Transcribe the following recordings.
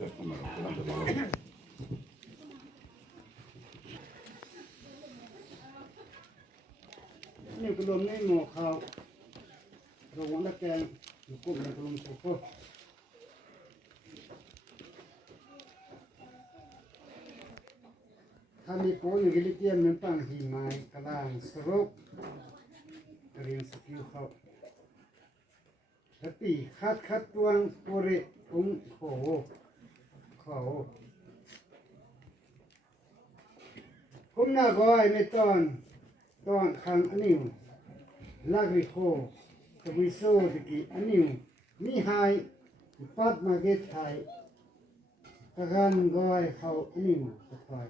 นี่กระดมนี่หมอข้าวระวังตะแกงอยู่กุ้งในกระดมโซโฟถ้ามีโป้อยู่กิลิเตียนมันปังหิมายกระด้างสรุปเรียนสกิลเขาถ้าตีคัดตัวโปรเรอุ้งโขเขาผมน่าก็ไอ้ไม่ตอนขังอันนี้ลากวิโคตะวิโซตะกี้อันนี้มีหายปัดมาเกตไทยตะกันก็ไอ้เขาอันนี้ตะไคร้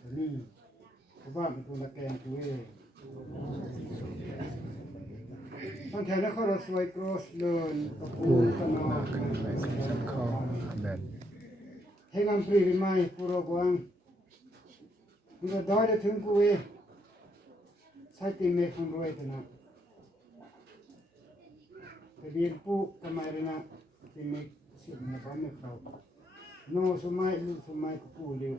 ตัวนี้เขาบ้านเป็นตัวละแกงตัวเองตอนแถวนั้นเขาเราสวยกรอสเดินตะปูตะนอให้งานปรีริไม่ปูรกวังมันก็ได้ถึงกูเองใช้ตีเมฆของรวยตัวนั้นแต่เดียนปูทำไมเลยนะตีเมฆสิ่งนี้เขาไม่เข้าโน้สมัยลูกสมัยก็ปูเร็ว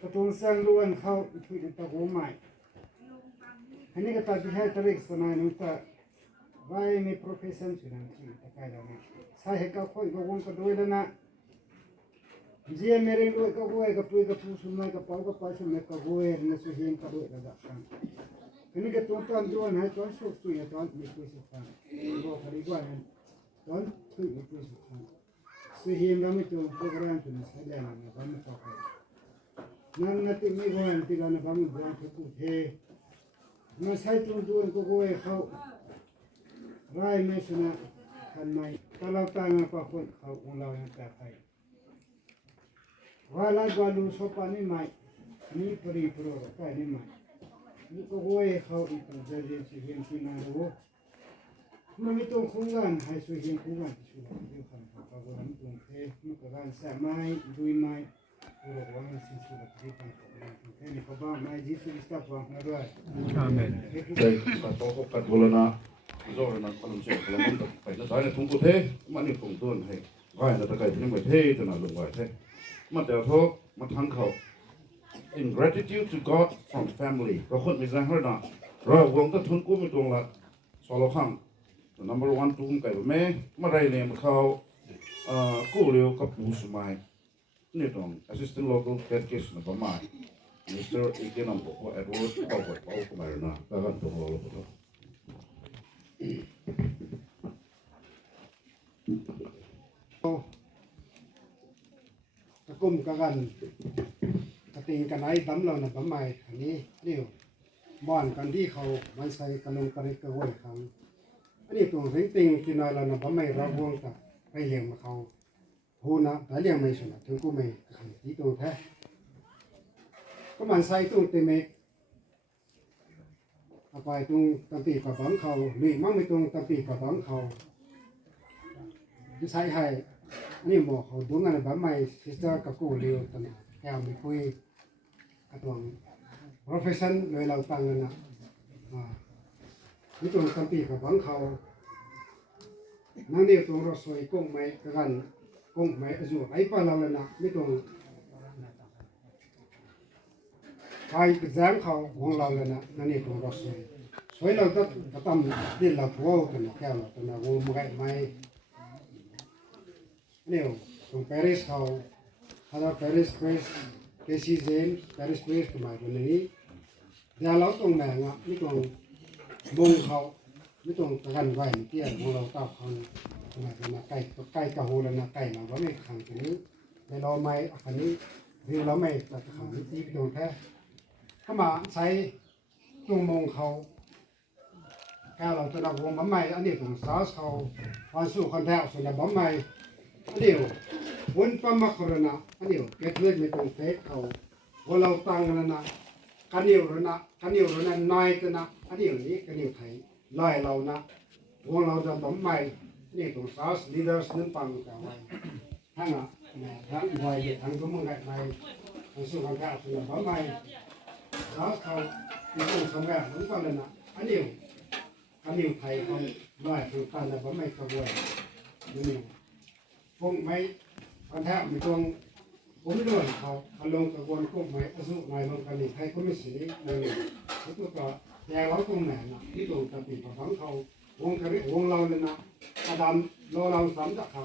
ประตูสร้างล้วนเข้าถึงตะโกใหม่อันนี้ก็ตัดที่ให้ตริกสมัยนู้นแต่ไว้ใน profession สุดนั้นที่ตะไคร้เราเนี่ยใช้ให้เขาค่อยก็วงก็ด้วยแล้วนะเจียเมรินด้วยก็ด้วยกับปุยกับผู้สมัยกับเป้ากับไปสมัยกับด้วยนั่นสุเฮียนกับด้วยระดับกันอันนี้ก็ตัวตอนด้วยนะตอนสุดสุดตอนมีปุยสุดท้ายบอกอะไรก็ได้ตอนสุดมีปุยสุดท้ายสุเฮียนเราไม่ตัวโปรแกรมตัวนี้ใช้ได้นะเราไม่ต้องนั่นนั่นที่ไม่ก็อันที่เราเนี่ยเราไม่บอกให้พูดเฮมาใช้ตัวด้วยก็ด้วยเขาไล่ไม่ชนะทันไหมถ้าเราตั้งมาคนเขาของเราเนี่ยแต่ใครว่าลาดวาลูสปานี่ไม่นี่ปรีโปรก็นี่ไม่นี่ก็โวยเขาอีกตัวเดียวสิเห็นที่นั่นโว้มันไม่ต้องคุ้งกันให้สวยเห็นคุ้งกันที่สุดเดี๋ยวคำเขาก็ว่ามันตรงเทมันก็การแสบไม้ดุยไม้โอ้ว่ามันสิ้นสุดที่ทางเขาแค่นี้เขาบ้าไม้จีสุดสตับวางนะด้วยอาเมนเด็กตัดโต๊ะกัดบุรณะโจ้นั่นคนเชื่อคนละมันไปแล้วสายในทุ่งกุเทมันนี่ปุ่งต้นให้ไว้แล้วตะไคร้ที่นี่ไปเทตนาลงไว้เทมันเดี๋ยวทกมันทั้งเขา in gratitude to God from family ก็คนมีใจให้นะเราวงตะทุนกู้ไม่ตรงละสองครั้ง number one ตุ้มไก่แม่มาไรเนี่ยมันเขากู้เร็วกับผู้สมัยนี่ตรง assistant local education นะประมาณ Mr. อีกที่นำบอกว่า Edward เอาไว้เอาเข้ามาเลยนะแล้วก็ตรงเราเลยตะกุ่มกันกระติงกันไอ้ดำเราเนี่ยประมาณอันนี้นี่บ้านกันที่เขามันใส่กระลงกระเรกกระวยครั้งอันนี้ตัวริงติงที่นายเราเนี่ยประมาณเราวงกับไปเลี้ยงมาเขาหูนะแต่เลี้ยงไม่สนะถึงกูไม่ขันที่ตัวแท้ก็มันใส่ตัวเต็มเมฆเอาไปตรงตันตีกับบังเขาหรือมั่งไม่ตรงตันตีกับบังเขาที่ใช้ให้นี่บอกเขาดูงานแบบใหม่ซิสเตอร์กับกูเรียวตอนนี้แกไม่คุยกับตัว profession เลยเราตั้งกันนะนี่ตัวตันตีกับบังเขานั่นเดียวตัวรถสวยกุ้งไม้กันกุ้งไม้จู่ไอ้ปลาเราเลยนะไม่ตัวไปแซมเขาของเราเลยนะนั่นนี่ตัวรถสวยเราต้องทำดินเราทั่วกันแก้วเราตัวนั้นวงไม่เนี่ยตรงปารีสเขาถ้าปารีสเพรสเคซีเซนปารีสเพรสก็มาตรงนี้เดี๋ยวเราตรงไหนอ่ะนี่ตรงบงเขานี่ตรงตะกันไว้เตี้ยของเราต้าเขามาใกล้กระหูแล้วนะใกล้เราก็ไม่ขังตรงนี้ในเราไม่อันนี้วิวเราไม่ตัดขังที่ตรงแท้เข้ามาใช้ตรงมงเขาแก้วเราตัวนักวงบ้าใหม่อันนี้ตรงซาสเขาวันสู้คอนแทคส่วนบ้าใหม่อันเดียววันปั๊มมาครนะอันเดียวเกิดเรื่องไม่ตรงเฟซเขาว่าเราตั้งกันนะกันเดียวนะน้อยกันนะอันเดียวนี้กันเดียวไทยลอยเรานะวงเราจะต้มใหม่นี่ตรงซาสลีดเดอร์สนั่นปังกันไว้ทั้งอ่ะทั้งบอยทั้งก็มึงไงไปทั้งสู้กันกันส่วนบ้าใหม่ซาสเขาที่ตรงทำงานเหมือนกันเลยนะอันเดียวกันเดียวไทยเขาลอยทางการนะบ้าใหม่ขบวนนี่ กุ้งไม้อันแท้มีตรงผมด้วยเขาอารมณ์กระวนกุ้งไม้อสุนายลงกันนี่ให้ก็ไม่สีนั่นเองแล้วก็แย่เราตรงไหนนะที่ตรงตะปีของเขาวงกระวงเราเลยนะอาดามเราสามจากเขา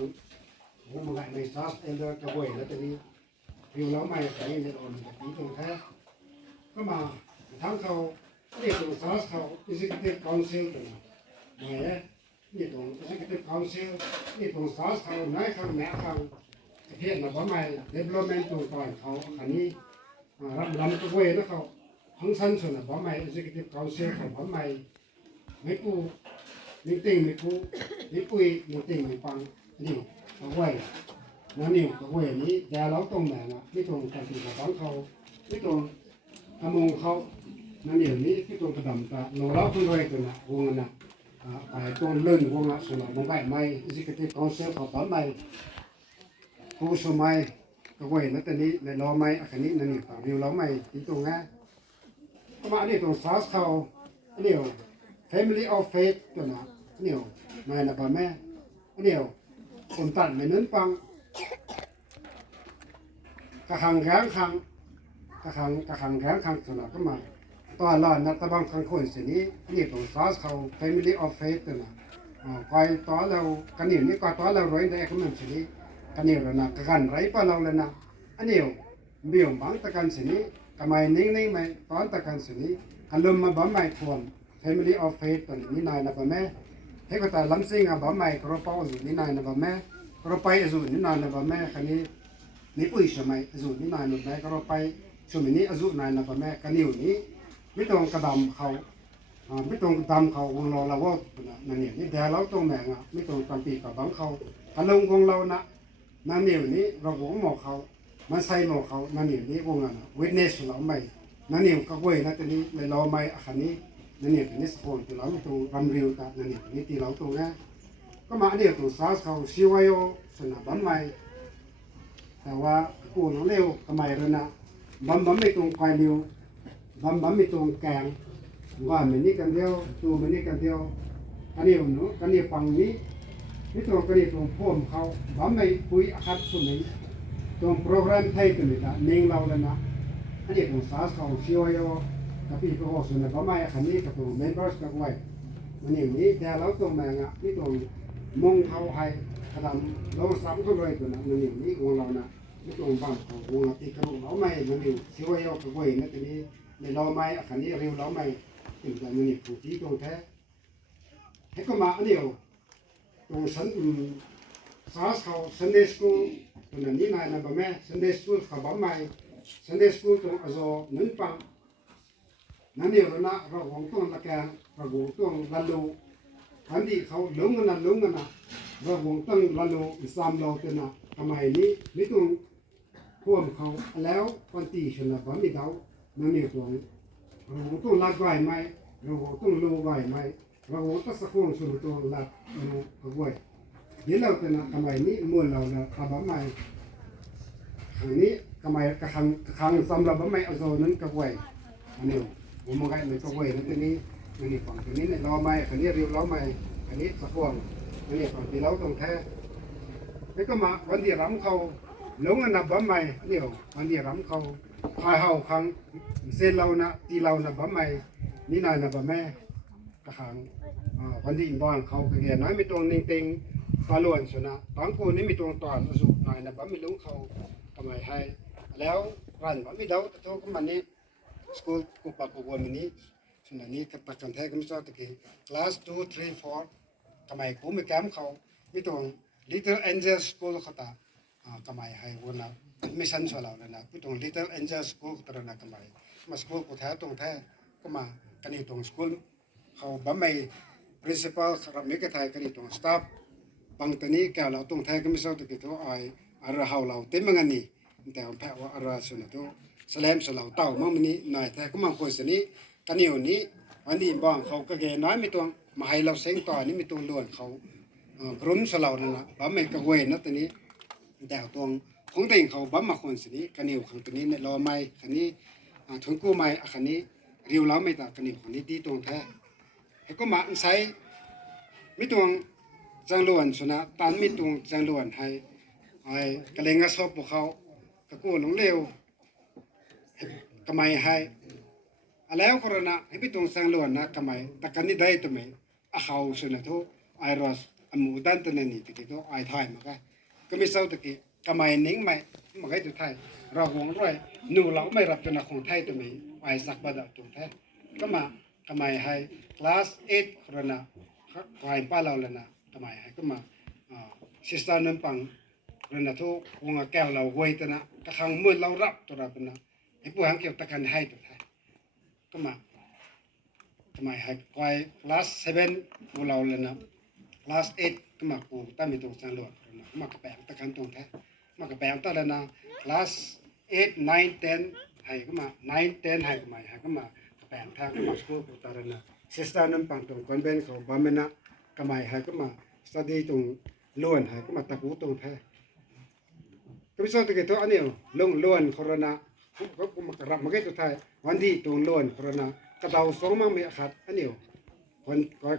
วงมันไงในซาสเอลเดอร์กระเวยแล้วตอนนี้อยู่แล้วไม่ใส่ในอ่อนแบบนี้ตรงแท้ก็มาทั้งเขาเรียกตรงซาสเขา executive council กันนะหมายนี่ตรง executive council นี่ตรงซาสเขาไหนเขาแม่เขาเห็นนะว่าไม่ development ตรงก่อนเขาอันนี้รับรำกระเวยแล้วเขาทั้งสั้นส่วนนะว่าไม่ executive council เขาว่าไม่กู้นิ่งติ่งไม่กู้นิ่งปุยนิ่งติ่งไม่ปังนี่กระเวยนั่นนี่กระเวยนี้แต่เราตรงไหนนะที่ตรงการติดกับเขาที่ตรงทำมงเขานั่นนี่นี้ที่ตรงกระดำตาเราคนรวยกันนะวงนะไอ้ตรงเลื่อนวงอ่ะส่วนมองไปไม่ executive council เขาว่าไม่ผู้สมัยกระเวยนั่นแต่นี้ในล้อไม่อันนี้นั่นนี่ต่างเดียวล้อไม่ที่ตรงนั้นก็มาอันนี้ตรงซาสเขาอันนี้ family of faith ตัวนะอันนี้นายนะพ่อแม่อันนี้คนตัดไม่นั้นปังกระหังแข็งขังกระหังแข็งขังตัวนะก็มาตอนนั้นนักตะบังขังคนสินี้อันนี้ตรงซาสเขา family of faith ตัวนะคอยตอนเรากันนี่นี่ก็ตอนเรารวยได้ก็มันสินี้กันนี่เรานะกันไรป้าเราเลยนะอันนี้เบี่ยงบังตะกันสินี้ทำไมนิ่งๆไหมตอนตะกันสินี้อารมณ์มาบ่ไม่ควร family of faith ตัวนี้นายนะบ่แม่เฮ้ก็แต่ลำซิงอ่ะบ่ไม่กระเป๋าสุดนี่นายนะบ่แม่กระเป๋าสุดนี่นายนะบ่แม่คันนี้นี่ปุ้ยสมัยสุดนี่นายนะบ่แม่กระเป๋าสมัยนี้สุดนายนะบ่แม่กันนี่นี้ไม่ต้องกระดำเขาไม่ต้องดำเขาวงเราว่านั่นเนี่ยนี่แต่เราตรงแหงอ่ะไม่ต้องตำปีกับบังเขาอารมณ์ของเรานะนั่นเนี่ยนี้เราหวงหมอกเขามันใส่หมอกเขานั่นเนี่ยนี้วงอ่ะ witness เราไม่นั่นเนี่ยก็เว้ยนะตอนนี้เลยเราไม่อันนี้นั่นเนี่ยเป็นนิสโคนที่เราตรงรำเรียวตานั่นเนี่ยนี่ที่เราตรงนี้ก็มาเนี่ยตรงซาสเขาชิวายโอสนับบันไม่แต่ว่ากูน้องเร็วทำไมเลยนะบัมไม่ตรงควายเร็วบัมไม่ตรงแกงว่ามันนี่กันเดียวตัวมันนี่กันเดียวกันนี้หนูกันนี้ปังนี้นี่ตรงกันนี้ตรงพ่วงเขาบัมไม่คุยอัดสุดนี้ตรงโปรแกรมไทยตัวนี้นะนิ่งเราเลยนะอันนี้ตรงซาสเขาชิวายโอกับพี่ก็ส่วนในบ้านไม้ขันนี้กับตัวเมมเบอร์สกับไว้มันอย่างนี้แต่เราตัวแมงอ่ะนี่ตัวมงเขาให้กระดำเราซ้ำเขาเลยตัวนั้นมันอย่างนี้ของเรานะนี่ตัวบ้านเขาวงตีกระดูกเราไม่มันอยู่ช่วยเอากับไว้นะตัวนี้ในเราไม่ขันนี้เร็วเราไม่ถึงแต่มันนี่ผู้ที่ตรงแท้ให้ก็มาอันเดียวตรงสันซาสเขาซันเดย์สกูลตัวนั้นนี่นายนะบ้านแม่ซันเดย์สกูลเขาบ้านไม้ซันเดย์สกูลตรงอโศกนึ่งปังนั่นเดียวนะเราหงต้องตะแกงเราหงต้องลันโลทันทีเขาลงกันนะเราหงต้องลันโลสามโลเต็มนะทำไมนี้ไม่ต้องพ่วงเขาแล้ววันที่ชนะวันนี้เขานั่นเดียวตัวเราหงต้องลัดไว้ไหมเราหงต้องโลไว้ไหมเราหงต้องสักคนสุดตัวลัดโลเอาไว้เดี๋ยวเราเต็มนะทำไมนี้มวลเราเนี่ยทำแบบไหนครั้งนี้ทำไมกระคังสำหรับแบบไหนเอาโซนั้นกับไว้อันนี้ผมมองให้เลยก็เว้ยนั่นตัวนี้ฝั่งตัวนี้เนี่ยล้อไม้อันนี้เรียวล้อไม้อันนี้สะพวงอันนี้ฝั่งที่เราต้องแท้แล้วก็มาวันที่รำเขาหลงอันนับบ้าไม้เดียววันที่รำเขาพายเฮาครั้งเส้นเรานะที่เรานับบ้าไม้นี่นายนับบ้าแม่กระหังวันที่บ้านเขาเกี่ยน้อยไม่ตรงนิ่งๆปลาล้วนชนะบางคนนี่มีตรงตอนสุดนายนับบ้าไม่ลงเขาทำไมให้แล้วรันบ้าไม่เดาโทษก็มันนี้school ko pagkukuha ni sunani kapag kantay kami sa taki class 2, 3, 4 kamay ko may kam kao itong Little Angel School kata kamay hay wala admission sa law na itong Little Angel School kata na kamay mas school ko tha tong tha kama kanitong school how ba may principal karami ka thay kanitong staff pangtani ka law tong tha kami sa taki to ay ara how law te mga niแต่แพ้ว่าara sunatoแสลมสลาวเต่ามั่งมันนี้หน่อยแต่ก็มั่งคนสนี้กันอยู่นี้วันนี้บ้างเขาก็แก่น้อยไม่ตัวมาให้เราเซ็งต่อนี่ไม่ตัวล้วนเขาพรุ่มสลาวนั่นนะบ้าไม่กระเวนนะตัวนี้แต่ตัวของตัวเองเขาบ้ามาคนสนี้กันอยู่ขังตัวนี้เนี่ยรอไม่ขันนี้ถึงกู้ไม่ขันนี้เรียวแล้วไม่ต่างกันอยู่ขันนี้ดีตรงแท้ให้ก็มาใช้ไม่ตัวจังล้วนสนะตันไม่ตัวจังล้วนให้ ไอ้กะเลงกระสอบพวกเขากะกู้หลงเร็วกะไม่ให้แล้วโคโรนาให้ไปตรงสังล้วนนะกะไม่ตะกันนี่ได้ตัวไม่อาเขาสุนัขทุไอรอสอมูดันตัวนี้ตะกี้ตัวไอไทยมาก็ไม่เศร้าตะกี้กะไม่นิ่งไม่มาให้ตัวไทยเราหวงร้อยหนูเราไม่รับตัวนักของไทยตัวไม่ไอสักบาดตัวไทยก็มากะไม่ให้คลาส8โคโรนาใครป้าเราเลยนะกะไม่ให้ก็มาสิสตาร์นันปังเรนทุวงแก้วเราหวยตัวนะกะขังมือเรารับตัวเราเป็นนะไอ้ผู้หังเกี่ยวตะกันให้ตัวไทยก็มาทำไมให้คอยคลาส7กูเราเลยนะคลาส8ก็มากูตั้งมีตรงสังหลวดนะมากระแปงตะกันตรงแท้มากระแปงตั้งเลยนะคลาส8 9 10ให้ก็มา9 10ให้ก็มาให้ก็มากระแปงทางก็มาสกูกูตั้งเลยนะสิสตาร์นันปังตรงคนเป็นเขาบ้ามันนะก็มาให้ก็มาสตูดีตรงล้วนให้ก็มาตะกูตรงแท้ก็ไม่ใช่ตัวเกี่ยวอันนี้ลงล้วนโคโรนาก็มากระมาเกี่ยวไทยวันที่ตรงล้วนโคโรนากระเดาสองมั่งไม่ขาดอันนี้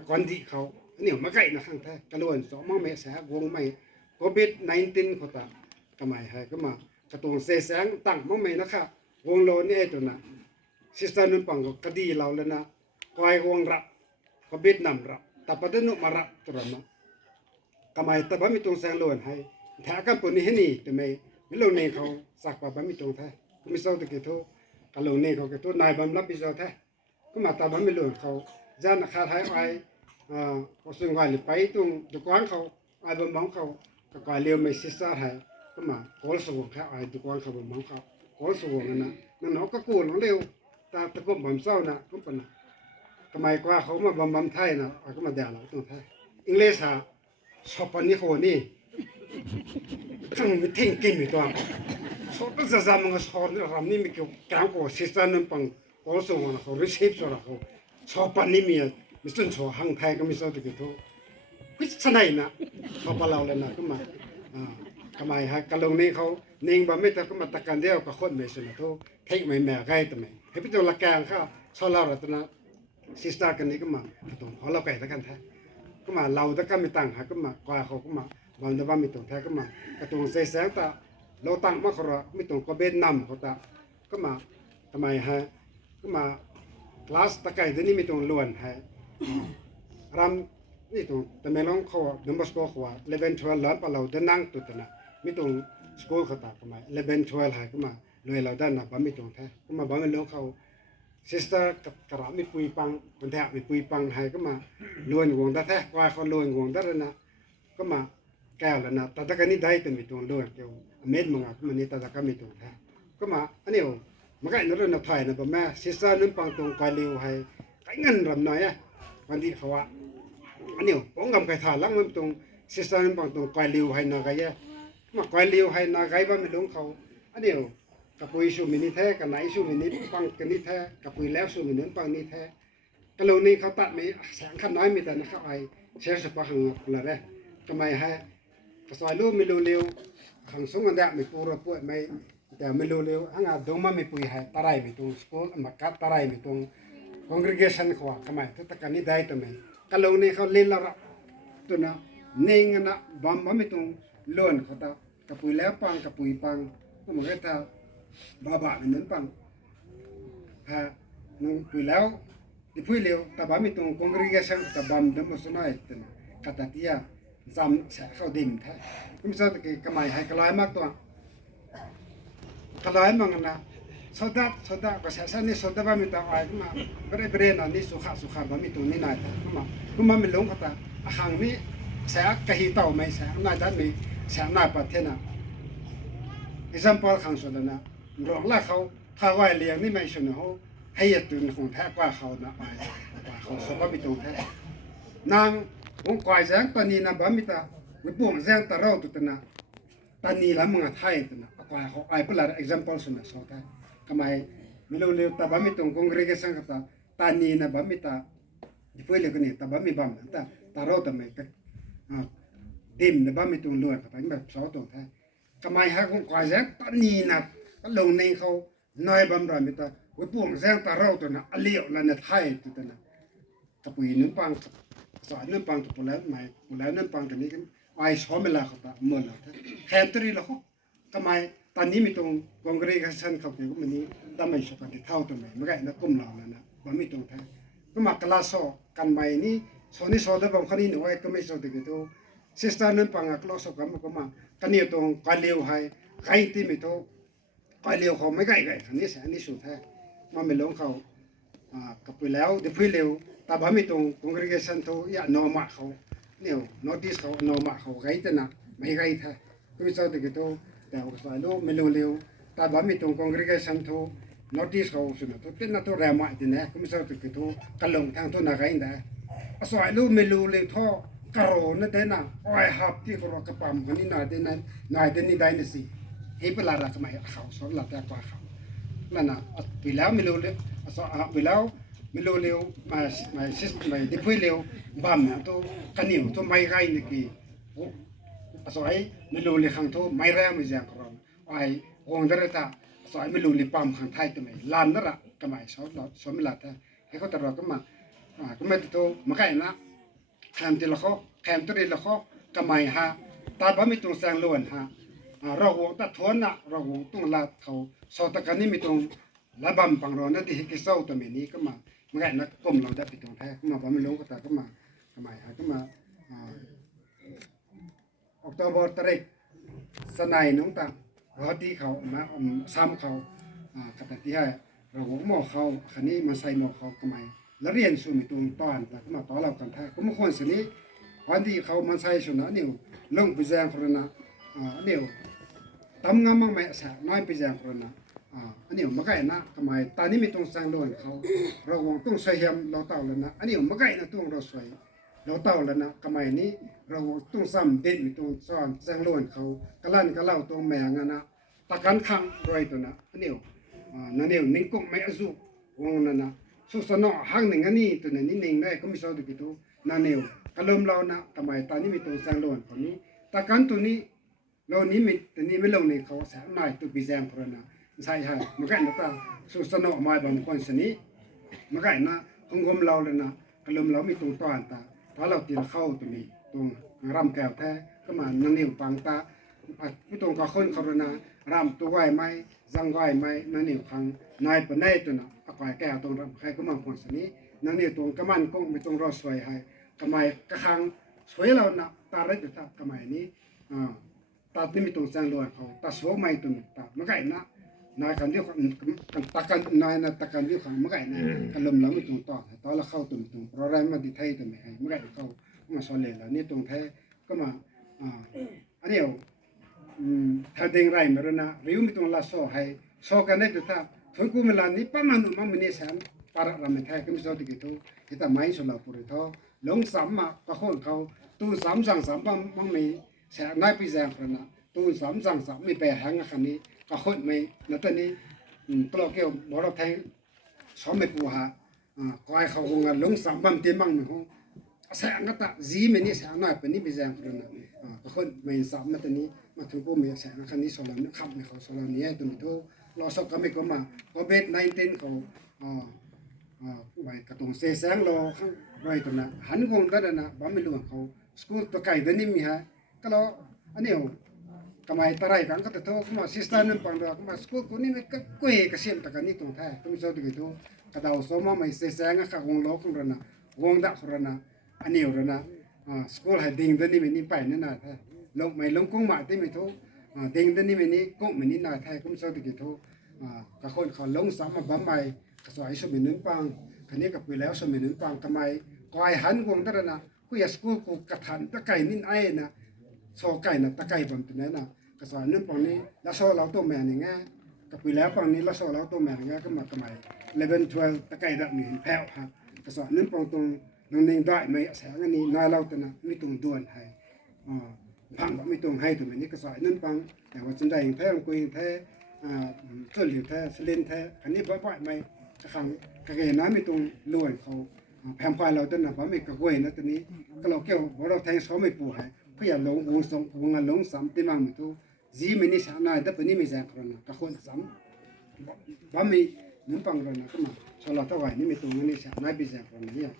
คนที่เขาอันนี้มาใกล้นะข้างแท้กระล้วนสองมั่งไม่แสบวงไม่โควิด19เขาตะก็ไม่ให้ก็มากระตรงเสแสงตั้งมั่งไม่นะคะวงโลนี่ไอ้ตัวน่ะสิสตาร์นุ่นปังก็คดีเราแล้วนะคอยวงรับโควิดนำรับแต่ประเด็นนุมารับตัวนั้นก็ไม่แต่บ้ามีตรงแสงล้วนให้แท้กันปุ่นนี่ให้นี่แต่ไม่ลงนี่เขาสักว่าบ้ามีตรงแท้ก็ไม่เศร้าตะกี้ทุกกะลงนี่เขาก็ตัวนายบำรับผิดชอบแท้ก็มาตาบ้าไม่รู้เขาจานขาดหายไปเขาส่งไว้ไปตรงดุกวนเขาไอ้บำบังเขาก็กลายเลี้ยวไม่สิสตาร์ให้ก็มาขอส่งแค่ไอ้ดุกวนเขาบำบังเขาขอส่งนะนั่นเขาก็กู้เร็วตาตะกุบบำเศร้านะก็เป็นนะทำไมกว่าเขามาบำบังไทยนะก็มาด่าเราตรงไทยอังกฤษฮะชอบปนนี่โหนี่ข้างมีทิ้งกินอยู่ตัวsoalnya zaman sekarang ramai mikir kangko sistem nempang kalau orangเขา receive orangเขาsopan ni miat mesti so hang thai kami so begitu which sanai na sopanเราเลยนะก็มาทำไมฮะกะลงนี้เขานิ่งบ่ไม่แต่ก็มาตะกันเดียวกับคนไม่สนทุเทคไม่แม่ใกล้ตัวไม่ให้พี่ตัวละแกงเขาชอบเราแต่นะซิสเตอร์กันนี้ก็มาตรงขอเราไก่ตะกันแท้ก็มาเราตะกันไม่ตั้งหาก็มากว่าเขาก็มาบางแต่ว่าไม่ตรงแท้ก็มากระตรงเสียแสงตาเราตั้งมาเขาไม่ตรงก็เบนนำเขาตาก็มาทำไมฮะก็มาคลาสตะไก่ตัวนี้ไม่ตรงล้วนให้รำนี่ตรงแต่ไม่ลองเขาดัมบัสโกเขาว่า11 12ล้านปะเราเดินนั่งตัวนะไม่ตรงสกูลเขาตาก็มา11 12ให้ก็มาเลยเราด้านน่ะบ่ไม่ตรงแท้ก็มาบ่ไม่ลองเขาซิสเตอร์กับกระมีปุยปังคนแท้มีปุยปังให้ก็มาล้วนวงได้แท้กว่าเขาล้วนวงได้แล้วนะก็มาแก้วแล้วนะแต่ถ้ากันนี้ได้ตัวมีตรงล้วนเกี่ยวเม็ดมังอ่ะมันนี่แต่ถ้ากันมีตรงแท้ก็มาอันนี้มันก็ในเรื่องไทยนะบ่แม่ซิสเตอร์นึงปังตรงกว่าเร็วให้ไอ้เงินรำน้อยอ่ะวันที่เขาว่าอันนี้ผมกำไก่ถ่านลังมันตรงซิสเตอร์นึงปังตรงกว่าเร็วให้นาไก่มากว่าเร็วให้นาไก่บ้านไม่ลงเขาอันนี้กับปุยสูมินิแท้กับไหนสูมินิปังกันนี่แท้กับปุยแล้วสูมินิปังนี่แท้กะโลนี่เขาตัดไม่แสงขั้นน้อยมีแต่นะครับไอเชื่อสปะหังอะไรเนี่ยทำไมให้กระสายรูปไม่เร็วขังสงกันได้ไม่ปูระป่วยไม่แต่ไม่เร็วๆอันนั้นดงมาไม่ปุยให้ตารายไม่ตรงสกูลมากัดตารายไม่ตรงคอนกรีเกชันเขาว่าทำไมทุกตะการนี้ได้ทำไมกะโลนี่เขาเล่นละตัวน่ะนิ่งนะบัมไม่ตรงล้วนเขาตากับปุยแล้วปังกับปุยปังก็เหมือนกับบ้าๆเหมือนปังฮะน้องปุยแล้วที่ปุยเลี้ยวแต่บ้ามีตรงคอนกรีเกชันแต่บ้าดมสมัยตัวน่ะกัตติยาจำแสเข้าดิ่มแท้ก็ไม่ใช่ตะกี้กำไมให้กระไรมากตัวกระไรมั่งนะสดาก็แสนี่สดาบ้ามีตัวไอ้ก็มาเบรน่ะนี่สุขบ้ามีตัวนี่นายก็มาไม่ลงก็ตาห่างนี้แสกะหิเต่าไม่แสนายด้านนี้แสนายประเทศน่ะexample ขังส่วนนั้นรองละเขาถ้าไหวเลี้ยงนี่ไม่ใช่เนาะให้ยตุนของแท้กว่าเขานะไปกว่าเขาสมบัติตรงแท้นางองค์กายแสงตอนนี้นะบ่มีตาวิปุ่งแสงตะเราตุตนะตอนนี้ละมึงไทยตุนะกว่าเขาไอ้เปล่า example ส่วนนั้นสอนได้ทำไมไม่รู้เร็วแต่บ่มีตรง congregation กับตอนนี้นะบ่มีตาที่เพื่อนเรียกนี่แต่บ่มีบ่มแต่ตาเราทำไมก็ดิมนะบ่มีตรงล้วนกับแบบสอนตรงแท้ทำไมฮะคงกว่าแสงตอนนี้นะก็ลงในเขาน้อยบำรามิตาวิปุ่งแสงตาเราตัวนะอเลี้ยวแล้วนะไทยตัวนะกับปุยนึกปังสอนนึกปังกับปุแล้วใหม่ปุแล้วนึกปังตัวนี้กัน ไอ้ชอบเวลาเขาตาเมื่อเราแทนตรีแล้วเขาทำไมตอนนี้มีตรงกองเกรกชันเขาเกี่ยวกับมันนี้ทำไมชอบกันเท่าตัวไหนไม่ไงนักกุมเราแล้วนะมันมีตรงแท้ก็มากลาโซกันใหม่นี้โซนี่โซเดบางคนนี้หนูไอ้ก็ไม่โซเด็กตัวซิสเตอร์นั้นปังกลาโซกันมันก็มากันเนี่ยตรงกันเลี้ยวให้ใครที่ไม่ตัวกันเลี้ยวเขาไม่ไกลไกลอันนี้แสนนี่สุดแท้มันไม่ลงเขากับไปแล้วเดี๋ยวพี่เร็วแต่บ้ามีตรงกองเกรกชันตัวอย่านอมาเขาเนี่ยโนติสเขานอมาเขาไกลแต่นะไม่ไกลแท้ก็ไม่โซเด็กตัวแต่ว่าสายโลไม่รู้เร็วแต่บ้ามีตรงกองเกรกชันตัวnotice kau sudah tu pun nato ramai tu nah, kemisal tu kita kalau tang tu nak kain dah. Asal lu melu le tho karo na dena, oi hap ti karo kapam kani na dena, na deni dai nasi. Hei pelara kemai kau so la ta kwa kau. Mana bilau melu le, asal bilau melu le mai sis mai depui le bam tu kaniu tu mai kain ni ki. Asal ai melu le khang tu mai ram mi jang karo. Ai wong deretaสอยไม่รู้ลิปามขังไทยตัวไหนลานนั่นแหละก็หมายสอนสอนไม่หลับแต่ให้เขาตลอดก็มาติดตัวมาใกล้นะแคมตีละข้อแคมตัวเดียวละข้อก็หมายฮะตาบ้ามีตรงแสงล้วนฮะเราหวงตัดทวนนะเราหวงตรงลาเขาสอตะกันนี่มีตรงละบำปังรอนั่นที่ให้กิเศร้าตัวนี้ก็มาใกล้นะก้มเราได้ไปตรงแท้ก็มาบ้าไม่ลงก็แต่ก็มาก็หมายฮะก็มาออกตัวบอตเรกสนายน้องต่างรอตีเขานะซ้ำเขากระตัที่ให้เราหัวหม้อเขาคันนี้มาใส่หม้อเขาทำไมแล้วเรียนสูมีตรงตอนแต่ก็มาต่อเรากันแท้ก็ไม่ควรสินี้วันที่เขามาใส่ส่วนนั้นเนี่ยลงไปแจงคนนะเนี่ยตำงามมั่งไม่สะน้อยไปแจงคนนะอันนี้มาไก่นะทำไมตอนนี้มีตรงแสงล้วนเขาเราหวังต้องใส่เฮียมเราเต่าแล้วนะอันนี้มาไก่นะต้องเราใส่เราเต่าแล้วนะทำไมนี้เราต้องซ้ำเด่นมีตรงซ้อนแสงล้วนเขากระลั่นกระเล่าตรงแมงนะตะกันขังรอยตัวนะอันนี้นั่นเองนิ่งก็ไม่อาจุวงนั่นนะสุสานห่างหนึ่งอันนี้ตัวนี้นิ่งได้ก็ไม่ชอบตัวกิโตนั่นเองกระเริ่มเรานะทำไมตอนนี้มีตรงแสงล้วนคนนี้ตะกันตัวนี้เรานี้มีตัวนี้ไม่ลงในเขาแสงนายตัวปีแสงพรนะใช่ใช่เมื่อกี้นะตาสุสานมาบางคนสนี้เมื่อกี้นะคงกลมเราเลยนะกระเริ่มเรามีตรงต้านตาถ้าเราตีเข้าตัวนี้ตรงรำแก้วแท้ก็มานั่นเองปังตาไม่ตรงกับคนเขาเลยนะรำตัวไหวไหมจังไหวไหมนั่นเองครั้งนายเป็นนายตัวน่ะอากาศแก้วตรงรำใครก็มาคนสนี้นั่นเองตรงกระมันก็ไม่ตรงรอสวยให้ทำไมกระคังสวยเรานะตาเล็กอยู่ทับทำไมนี้ตาที่มีตรงแสงลอยเขาตาสวยไม่ตรงตาเมื่อไงนะนายกันเดียวกันตากันนายนะตากันเดียวกันเมื่อไงนะกันลมเราไม่ตรงต่อตอนเราเข้าตรงเพราะอะไรมาดิไทยตัวไหนเมื่อไงเขามาสอนเลยแล้วนี่ตรงแท้ก็มาอันนี้ถ้าเด้งไรมาแล้วนะริวมีตรงลาโซ่ให้โซ่กันได้ตัวท่าทุกคนเวลานี้ประมาณมันไม่แสนปาระเราไม่ไทยก็ไม่ชอบติดตัวที่แต่ไม่สุดเราปุริท้อลงสามมาประโคนเขาตู้สามสั่งสามมันมีแสนนายปีแสงคนนะตู้สามสั่งสามมีแปลหางคันนี้ประโคนไม่แล้วตอนนี้ตลอดเกี่ยวบอกเราแทงสองไม่ปูหาก้อยเขาคงลงสามบังเต็มบังหนึ่งห้องแสงก็ตะจีมันนี่แสงน้อยเป็นนี่ปีแสงคนนะประโคนไม่สามมาตอนนี้มาถึงปุ๊บมีแสงคันนี้สลับขับไม่เขาสลับนี้ตัวนี้ทั่วรอสักก็ไม่ก็มาพอเบส19เขาไว้กระตุ้งเสียแสงรอข้างไรตัวน่ะหันคงได้นะบ้าไม่รู้เขาสกูลตัวไก่ตัวนี้มีฮะก็แล้วอันนี้ทำไมตาไรกันก็แต่ทั่วมาซิสตานั่นปังดอกมาสกูลคนนี้มันก็กุ้ยกระเสียมตะกันนี่ตรงแท้ต้องชอบตัวกี่ตัวกระดาวสมอไม่เสียแสงก็วงล้อของเรานะวงดักของเรานะอันนี้เรานะสกูลให้ดิ่งตัวนี้มันนี่ไปนั่นน่ะแท้ลงไม่ลงกุ้งมาที่ไม่ทั่วดิ่งตัวนี้มันนี่กุ้งมันนี่น่าแท้ต้องชอบตัวกี่ตัวกับคนเขาลงสามมาบ้าไม่กระสายสมินึงปังคันนี้กับไปแล้วสมินึงปังทำไมกอยหันวงตระนะกูอยากสกูกูกระทันตะไก่นินไอ้นะโซไก่นะตะไก่ปังตัวนั้นนะกระสายนึงปังนี้แล้วโซเราตัวแม่นี่ไงกับไปแล้วปังนี้แล้วโซเราตัวแม่นี่ไงก็มาทำไม11 12ตะไก่ดับหนึ่งแผ่วฮะกระสายนึงปังตรงนั่งนิ่งได้ไม่แสงอันนี้นายเราตัวนะไม่ตรงด่วนให้พังแบบไม่ตรงให้ตัวนี้กระสายนึงปังแต่ว่าจันได้แท้กุยแท้เสื้อเหลืองแท้สลินแท้อันนี้บ่อยๆไม่ขังกระเกยน้ำมีตรงล้วนเขาแผ่นควายเราต้นน่ะบ่มีกระกวยนะตัวนี้ก็เราเกี่ยวว่าเราแทงเขาไม่ปูให้เพื่อลงวงสองวงลงสามตีมังมีตัวจีมันนี่สานาแต่ปนี้มีแสงคนนะกระคนสามบ่มีนึ่งปังคนนะก็มาสลัดตัวไว้นี่มีตัวนี้สานาปีแสงคนนี้เนี่ย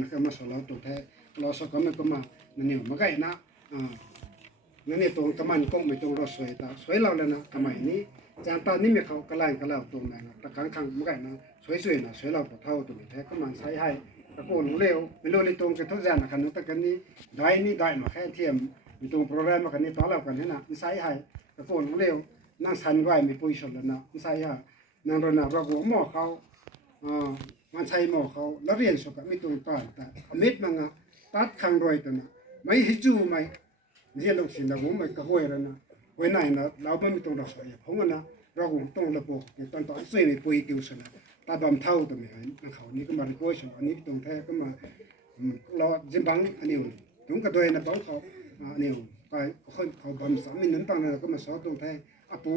นะครับมาสลัดตัวแท้เราสกัดมันก็มานั่นเนี่ยมันก็ไอ้นะ นั่นนี่ตรงกำมันก็ไม่ตรงรถสวยตาสวยเราเลยนะกำไมนี้จางตานี่ไม่เขากระไลกระเล่าตรงไหนนะตะครั้งครั้งไม่กันนะสวยๆนะสวยเราเท่าตัวนี้แท้ก็มันใช้ให้ตะโกนเร็วไม่รู้ในตรงกระทุกอย่างนะคันนู้นตะกันนี้ได้นี่ได้มาแค่เทียมมีตรงโปรแกรมมากันนี้ต่อแล้วกันนี่นะใช้ให้ตะโกนเร็วนั่งสันไหวไม่ปุยชนแล้วนะใช้ให้นางรณะเราหัวหม้อเขามันใช้หม้อเขาแล้วเรียนสุขไม่ตรงตอนแต่เม็ดมันอ่ะตัดขังรอยตัวนะไม่หิจูไม่เนี่ยลูกศิษย์นะผมไม่กระห้วยแล้วนะห้วยไหนนะเราไม่มีตรงเราสวยผมนะเราคงต้องระบบตอนซื้อในปุยกิวสนะตาบำเท่าตัวนี้นะเขานี่ก็มาโกยสอันนี้ตรงแท้ก็มารอจิมบังอันนี้ผมก็โดยนะบังเขาอันนี้ไปคนเขาบำสามีนั้นตั้งนั้นก็มาสอนตรงแท้อาปู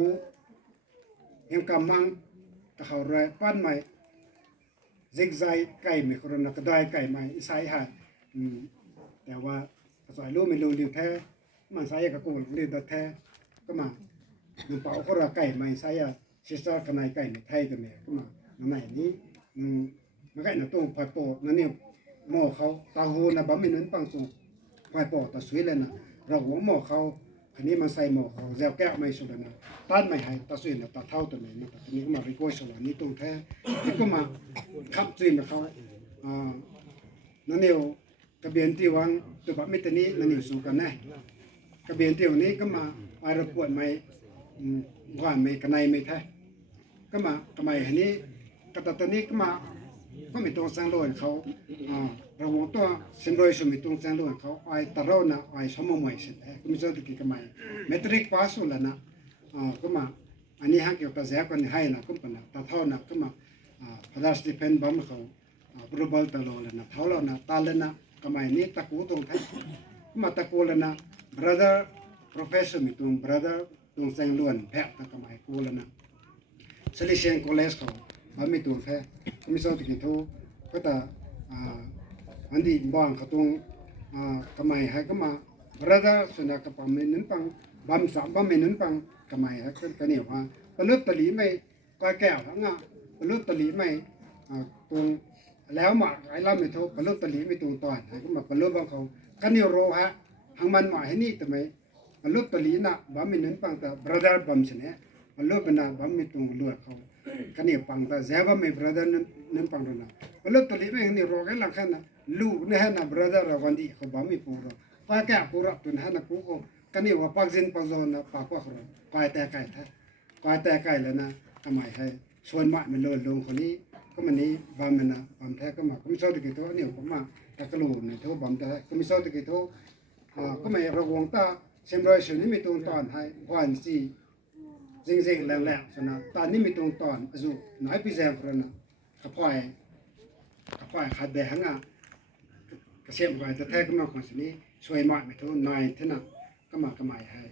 ยังกำมังแต่เขาแร่ปั้นใหม่ซิกไซไก่ไม่คนนักได้ไก่ใหม่ใส่หาแต่ว่าใส่รู้ไม่รู้ดีแท้มันใส่กับกูเรียนแท้ก็มาดูเป่าเขาระไก่ใหม่ใส่ซิสเตอร์กันไก่ไม่ไทยตัวนี้ก็มาไหนนี้มันก็หน้าตรงพายโปนั่นนี่หม้อเขาตาหูนะบะหมี่นั้นปังตรงพายโปตาสวยเลยนะเราหัวหม้อเขาคันนี้มันใส่หม้อเขาแซวแก้วไม่สุดนะต้านไม่ให้ตาสวยนะตาเท่าตัวนี้นะทีนี้ก็มาริโก้สลันนี้ตรงแท้ที่ก็มาขับจีนเขานั่นนี่กระเบียนที่วางตัวแบบมิตรนี้นั่นนี่สู้กันแน่กระเบียนที่วันนี้ก็มาอารปวดไม่ว่านไม่กันในไม่แท้ก็มากระไมอันนี้กระตัตนี้ก็มาก็มีตรงสังโลนเขาระวงตัวเส้นโดยสมิตรงสังโลนเขาไอตะโรนะไอสมมวยเสร็จก็มีส่วนที่กระไมเมตริกพาสุแล้วนะก็มาอันนี้ฮักเกี่ยวกับแซกันให้นะก็เป็นตาเท่านะก็มาพระราชดิเพนบัมเขาบรูบอลตะโลแล้วนะเท่าแล้วนะตาเลนะกระไมนี้ตะกูตรงไทยก็มาตะกูแล้วนะ brother professor มีตรง brother ตรงสังโลนแพะตะกระไมกูแล้วนะSelection College เขาบ้านไม่ตัวแท้ก็ไม่ทราบที่กี่ทุ่ก็แต่อันดีบ้านเขาตรงกระไมให้ก็มาระดับส่วนกระป๋องไม่นั้นปังบำสามบำไม่นั้นปังกระไมให้ก็เนี่ยว่าปลุกตะลีไม่ก้อยแก้วทั้งอ่ะปลุกตะลีไม่ตรงแล้วมาไอ้ล่ำไม่ทุกปลุกตะลีไม่ตรงตอนให้ก็มาปลุกบางเขาก็เนี่ยโรฮะหางมันหมายให้นี่ทำไมปลุกตะลีน่ะบำไม่นั้นปังแต่ brother บำเสนลูกเป็นนาบัมมิตรงลูกเขาคันนี้ปังแต่เจ้าบัมมิบราเดอร์นั้นปังแล้วนะลูกตัวนี้ไม่เห็นนี่รอกันหลังแค่นั้นลูกเนี่ยนะบราเดอร์เราวันดีเขาบัมมิปูระป้าแก่ปูระตัวนั้นนะกูก็คันนี้ว่าปักจินปักโซนนะป้าก็เขากายแต่ไก่แท้กายแต่ไก่แล้วนะทำไมให้ส่วนมากมันลงคนนี้ก็มันนี้บัมมันนะบัมแท้ก็มาก็ไม่ชอบตะกี้ตัวเนี่ยผมมาตะกลูเนี่ยตัวบัมแท้ก็ไม่ชอบตะกี้ตัวก็ไม่ระวังตาเซมรอยส่วนนี้มีตรงตอนให้วันซีจริงๆแหละสนะตอนนี้มีตรงตอนจู่ไหนพี่แซมพรนะขับไปขัดแดงอ่ะกระเทียมไปแต่แท้ก็มาคนสินี้ช่วยมากไม่ทุนนายท่านน่ะก็มากระหม่ให้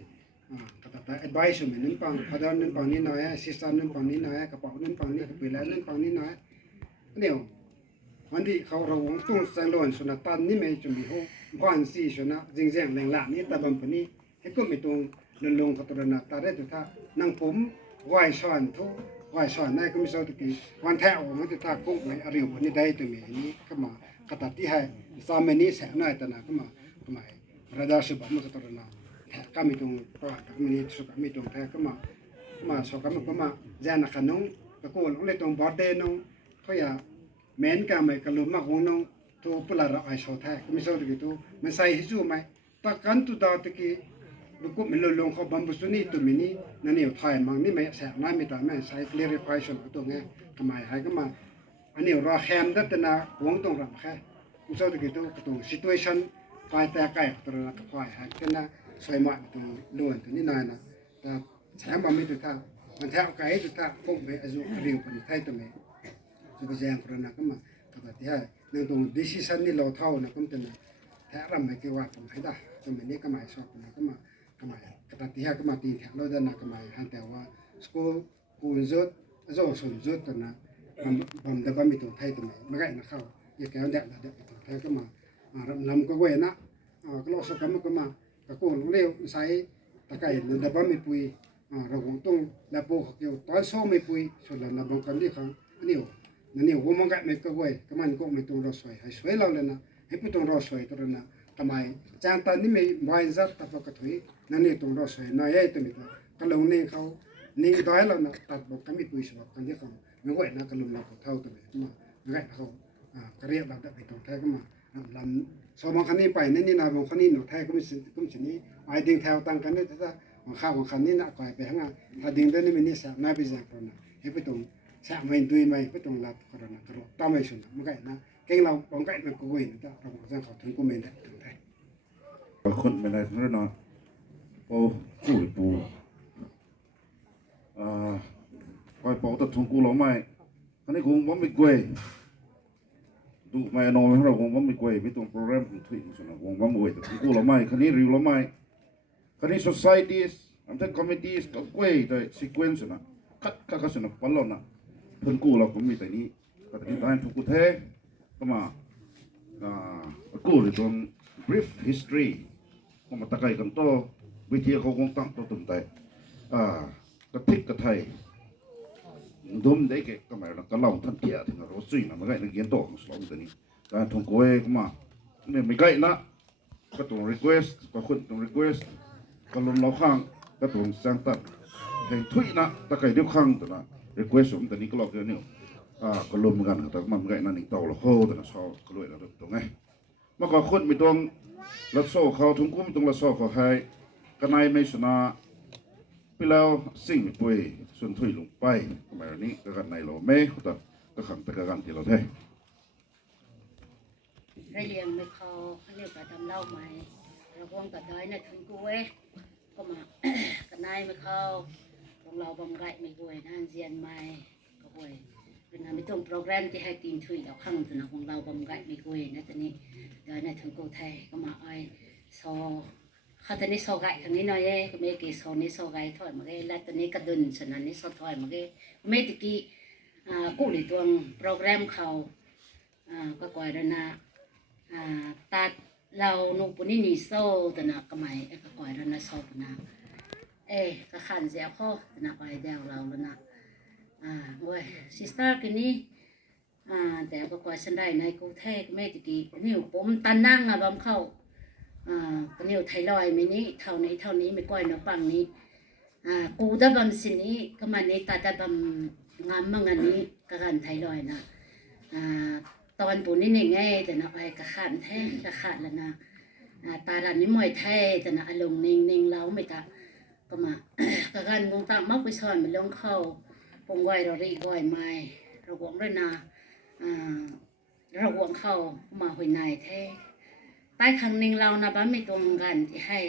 ก็ตัดแต่ advice เหมือนนั้นปังพอดอนนั้นปังนี้น้อยซิสเตอร์นั้นปังนี้น้อยกระเป๋านั้นปังนี้กระเป๋านั้นปังนี้น้อยเดี๋ยววันที่เขาระวังตู้แสงล้วนสนะตอนนี้ไม่จะมีห้องก้อนสีสนะจริงๆแรงละนี้แต่บางคนนี้ให้ก็ไม่ตรงลงกับตัวนักตาได้ตัวท่านั่งผมไหวซ้อนทุกไหวซ้อนได้ก็ไม่ทราบตะกี้วันแท้ออกมาตัวท่ากุ้งไปอะไรของคนนี้ได้ตัวนี้ก็มากระตัดที่ให้สามนี้แสงหน้าตาหน้าก็มาระดับสุบมันก็ตัวนักก็มีตรงก็มีสุขมีตรงแท้ก็มาสกัดมันก็มาเจานักขนมตะโกนเลยตรงบอดเดนงเขาอยากแม้นกันไม่กระลุมากของน้องตัวปลาเราไอโซแท้ก็ไม่ทราบตะกี้ตัวมันใส่หิจูไหมตะกันตัวดาวตะกี้ลูกมันลงเขาบัมบุษนี่ตัวมินี่นั่นนี่ถ่ายมังนี่ไม่แสบน้ำไม่ตายไม่ใช้ clarification ตัวเงี้ยทำไมให้ก็มาอันนี้เราแฮมดัตนาหวงตรงรับแค่ไม่ใช่ตัวกี่ตัวตรง situation กายแต่ไก่ตัวนั้นก็ถ่ายให้กันนะสวยมากตรงล้วนตัวนี้นายนะแต่แถมมันไม่ตัวท่ามันแถมไก่ตัวท่าพวกไปอายุเรียวคนไทยตัวนี้จะไปแจ้งคนนั้นก็มาก็ที่ให้เรื่องตรง decision นี่เราเท่านะก็เป็นแถมไม่กี่ว่าผมให้ได้ตัวนี้ก็ไม่ชอบนะก็มากระไมกระตัดที่ห้าก็มาตีแถวเราจะนักกระไมหันแต่ว่าสกูจุดส่วนจุดตัวนั้นผมเดี๋ยวก็มีตัวไทยตัวไหนไม่ได้นะเข้าอย่าแก้วเด็กนะเด็กตัวไทยก็มาลำก็เว้นะก็ลอกสกัดมันก็มากระโกนเร็วใช้ตะไคร้เดี๋ยวก็มีปุยเราคงต้องแล้วพวกเกี่ยวตอนโซ่ไม่ปุยส่วนเราบางคนที่เขาอันนี้นั่นนี่หัวมันก็ไม่ก็เว้ก็มันก็ไม่ตรงเราสวยให้สวยเราเลยนะให้ผู้ตรงเราสวยตัวนั้นต ทำไมจางตอนนี้ไม่วายจัดตัดบอกกระถุยนั่นนี่ตรงรอสวยน้อยตัวนี้ก็ลงนี่เขานี่ด้อยแล้วนะตัดบอกกันไม่ปุยสบอกกันที่เขาไม่ไหวนะก็ลงเราเท่าตัวนี้มาไม่ไหวเขาก็เรียกเราได้ไปตรงแท้ก็มาลำสมองคันนี้ไปนี่นาบองคันนี้หนูแท้ก็ไม่สิ่งนี้ไอ้ดิ่งแถวตั้งกันนี่ถ้าของข้าวของคันนี้น่ะก่อยไปข้างหน้าถ้าดิ่งได้นี่มันนี่สามน่าไปจากคนน่ะให้ไปตรงสามวันด้วยไหมไปตรงรับคนน่ะก็ต้องไม่สุดไม่ไหวนะเก่งเราบองไก่มันก็เว้นแต่เราจะขอถึงกูเมนได้ถึงไทย คนไม่ได้ทั้งนั้นเนาะโอ้กูปูคอยปอกตัดถุงกูหรอไม่อันนี้คงว่าไม่กล้วยดูไม่นอนไม่เราคงว่าไม่กล้วยไม่ตรงโปรแกรมของทวิตส่วนคงว่าไม่กล้วยแต่ถุงกูหรอไม่คันนี้ริวหรอไม่คันนี้ societies อันนั้น committees ก็กล้วยแต่ sequence นะคัดส่วนปนหล่นนะเพิ่นกูเราก็มีแต่นี้ก็แต่ที่ได้ถุงกูเทก็มากูหรือตรง brief history ก็มาตะไคร้กันโตวิธีเขาคงตั้งตัวตุ่มใจกระทิกกระไทยดุมได้แก่ก็หมายถึงก็เล่าท่านเกียรติถึงรถซิ่งนะไม่ใช่นักเรียนโตของสองตัวนี้การทงโกยก็มาเนี่ยไม่ใกล้นะก็ต้อง request ก็คนต้อง request ก็ลงเราข้างก็ต้องสั่งตัดให้ทุยนะตะไคร้เดียวข้างตัวนะ request ผมตัวนี้ก็ลอกเดียวเนี่ยก็ลงเหมือนกันแต่มันไม่ใกล้นั่นอีกเต่าละโหตัวนะชอบก็เลยนะตรงไงเมื่อก่อนคนไม่ต้องรัดโซ่เขาทุ่งกุ้มตรงรัดโซ่เขาให้กันนายไม่ชนะไปแล้วสิ่งไปส่วนถุยลงไปทำไมนี้ก็กันนายเราไม่แต่ก็ขังแต่กันที่เราได้ได้เรียนไม่เขาเรียกว่าทำเล่าไหมเราคงตัดได้ในถึงกูเว้ก็มา กันนายไม่เขาของเราบำไก่ไม่กวยนั่นเรียนไม่ก็กวยเป็นไม่ต้องโปรแกรมที่ให้ทีมถุยเราข้างตัวของเราบำไก่ไม่กวยนะตอนนี้ได้ในถึงกูไทยก็มาไอ้โซเขาตอนนี้โซไก่ทางนี้หน่อยก็ไม่กี่โซนี้โซไก่ถอยมาเลยแล้วตอนนี้กระดุนฉะนั้นนี่โซถอยมาเลยไม่ตะกี้กู้หรือตัวโปรแกรมเขาก็กวยแล้วนะตัดเราหนูปุ่นนี่โซ่แต่น่ะก็ไม่ก็ก่อยแล้วนะโซ่ปุ่นนะก็ขันเสียข้อแต่น่ะไปเดวเราแล้วนะเว้ยซิสเตอร์กันนี้แต่ก็ก่อยฉันได้ในกูเทกไม่ตะกี้นิ้วผมตันนั่งบำเข้าก็นิ้วไทรอยไม่นี้เท่านี้ไม่ก่อยเนาะปังนี้กูได้บำสินี้ก็มันนี้ตาได้บำงามมั่งอันนี้ก็กันไทรอยนะตอนปุ่นนี่ไงแต่นะไปกระขันแท้กระขันแล้วนะตาดันนี่มวยแท้แต่นะอารมณ์นิ่งเราไม่ตาก็มากระกันกงตามมักไปสอนมันลงเข้าปงไว้เรารีก้อยไม้เราหวงด้วยนะเราหวงเข้ามาหอยนายแท้ใต้ครั้งหนึ่งเรานะบ้านไม่ตรงกันที่ให้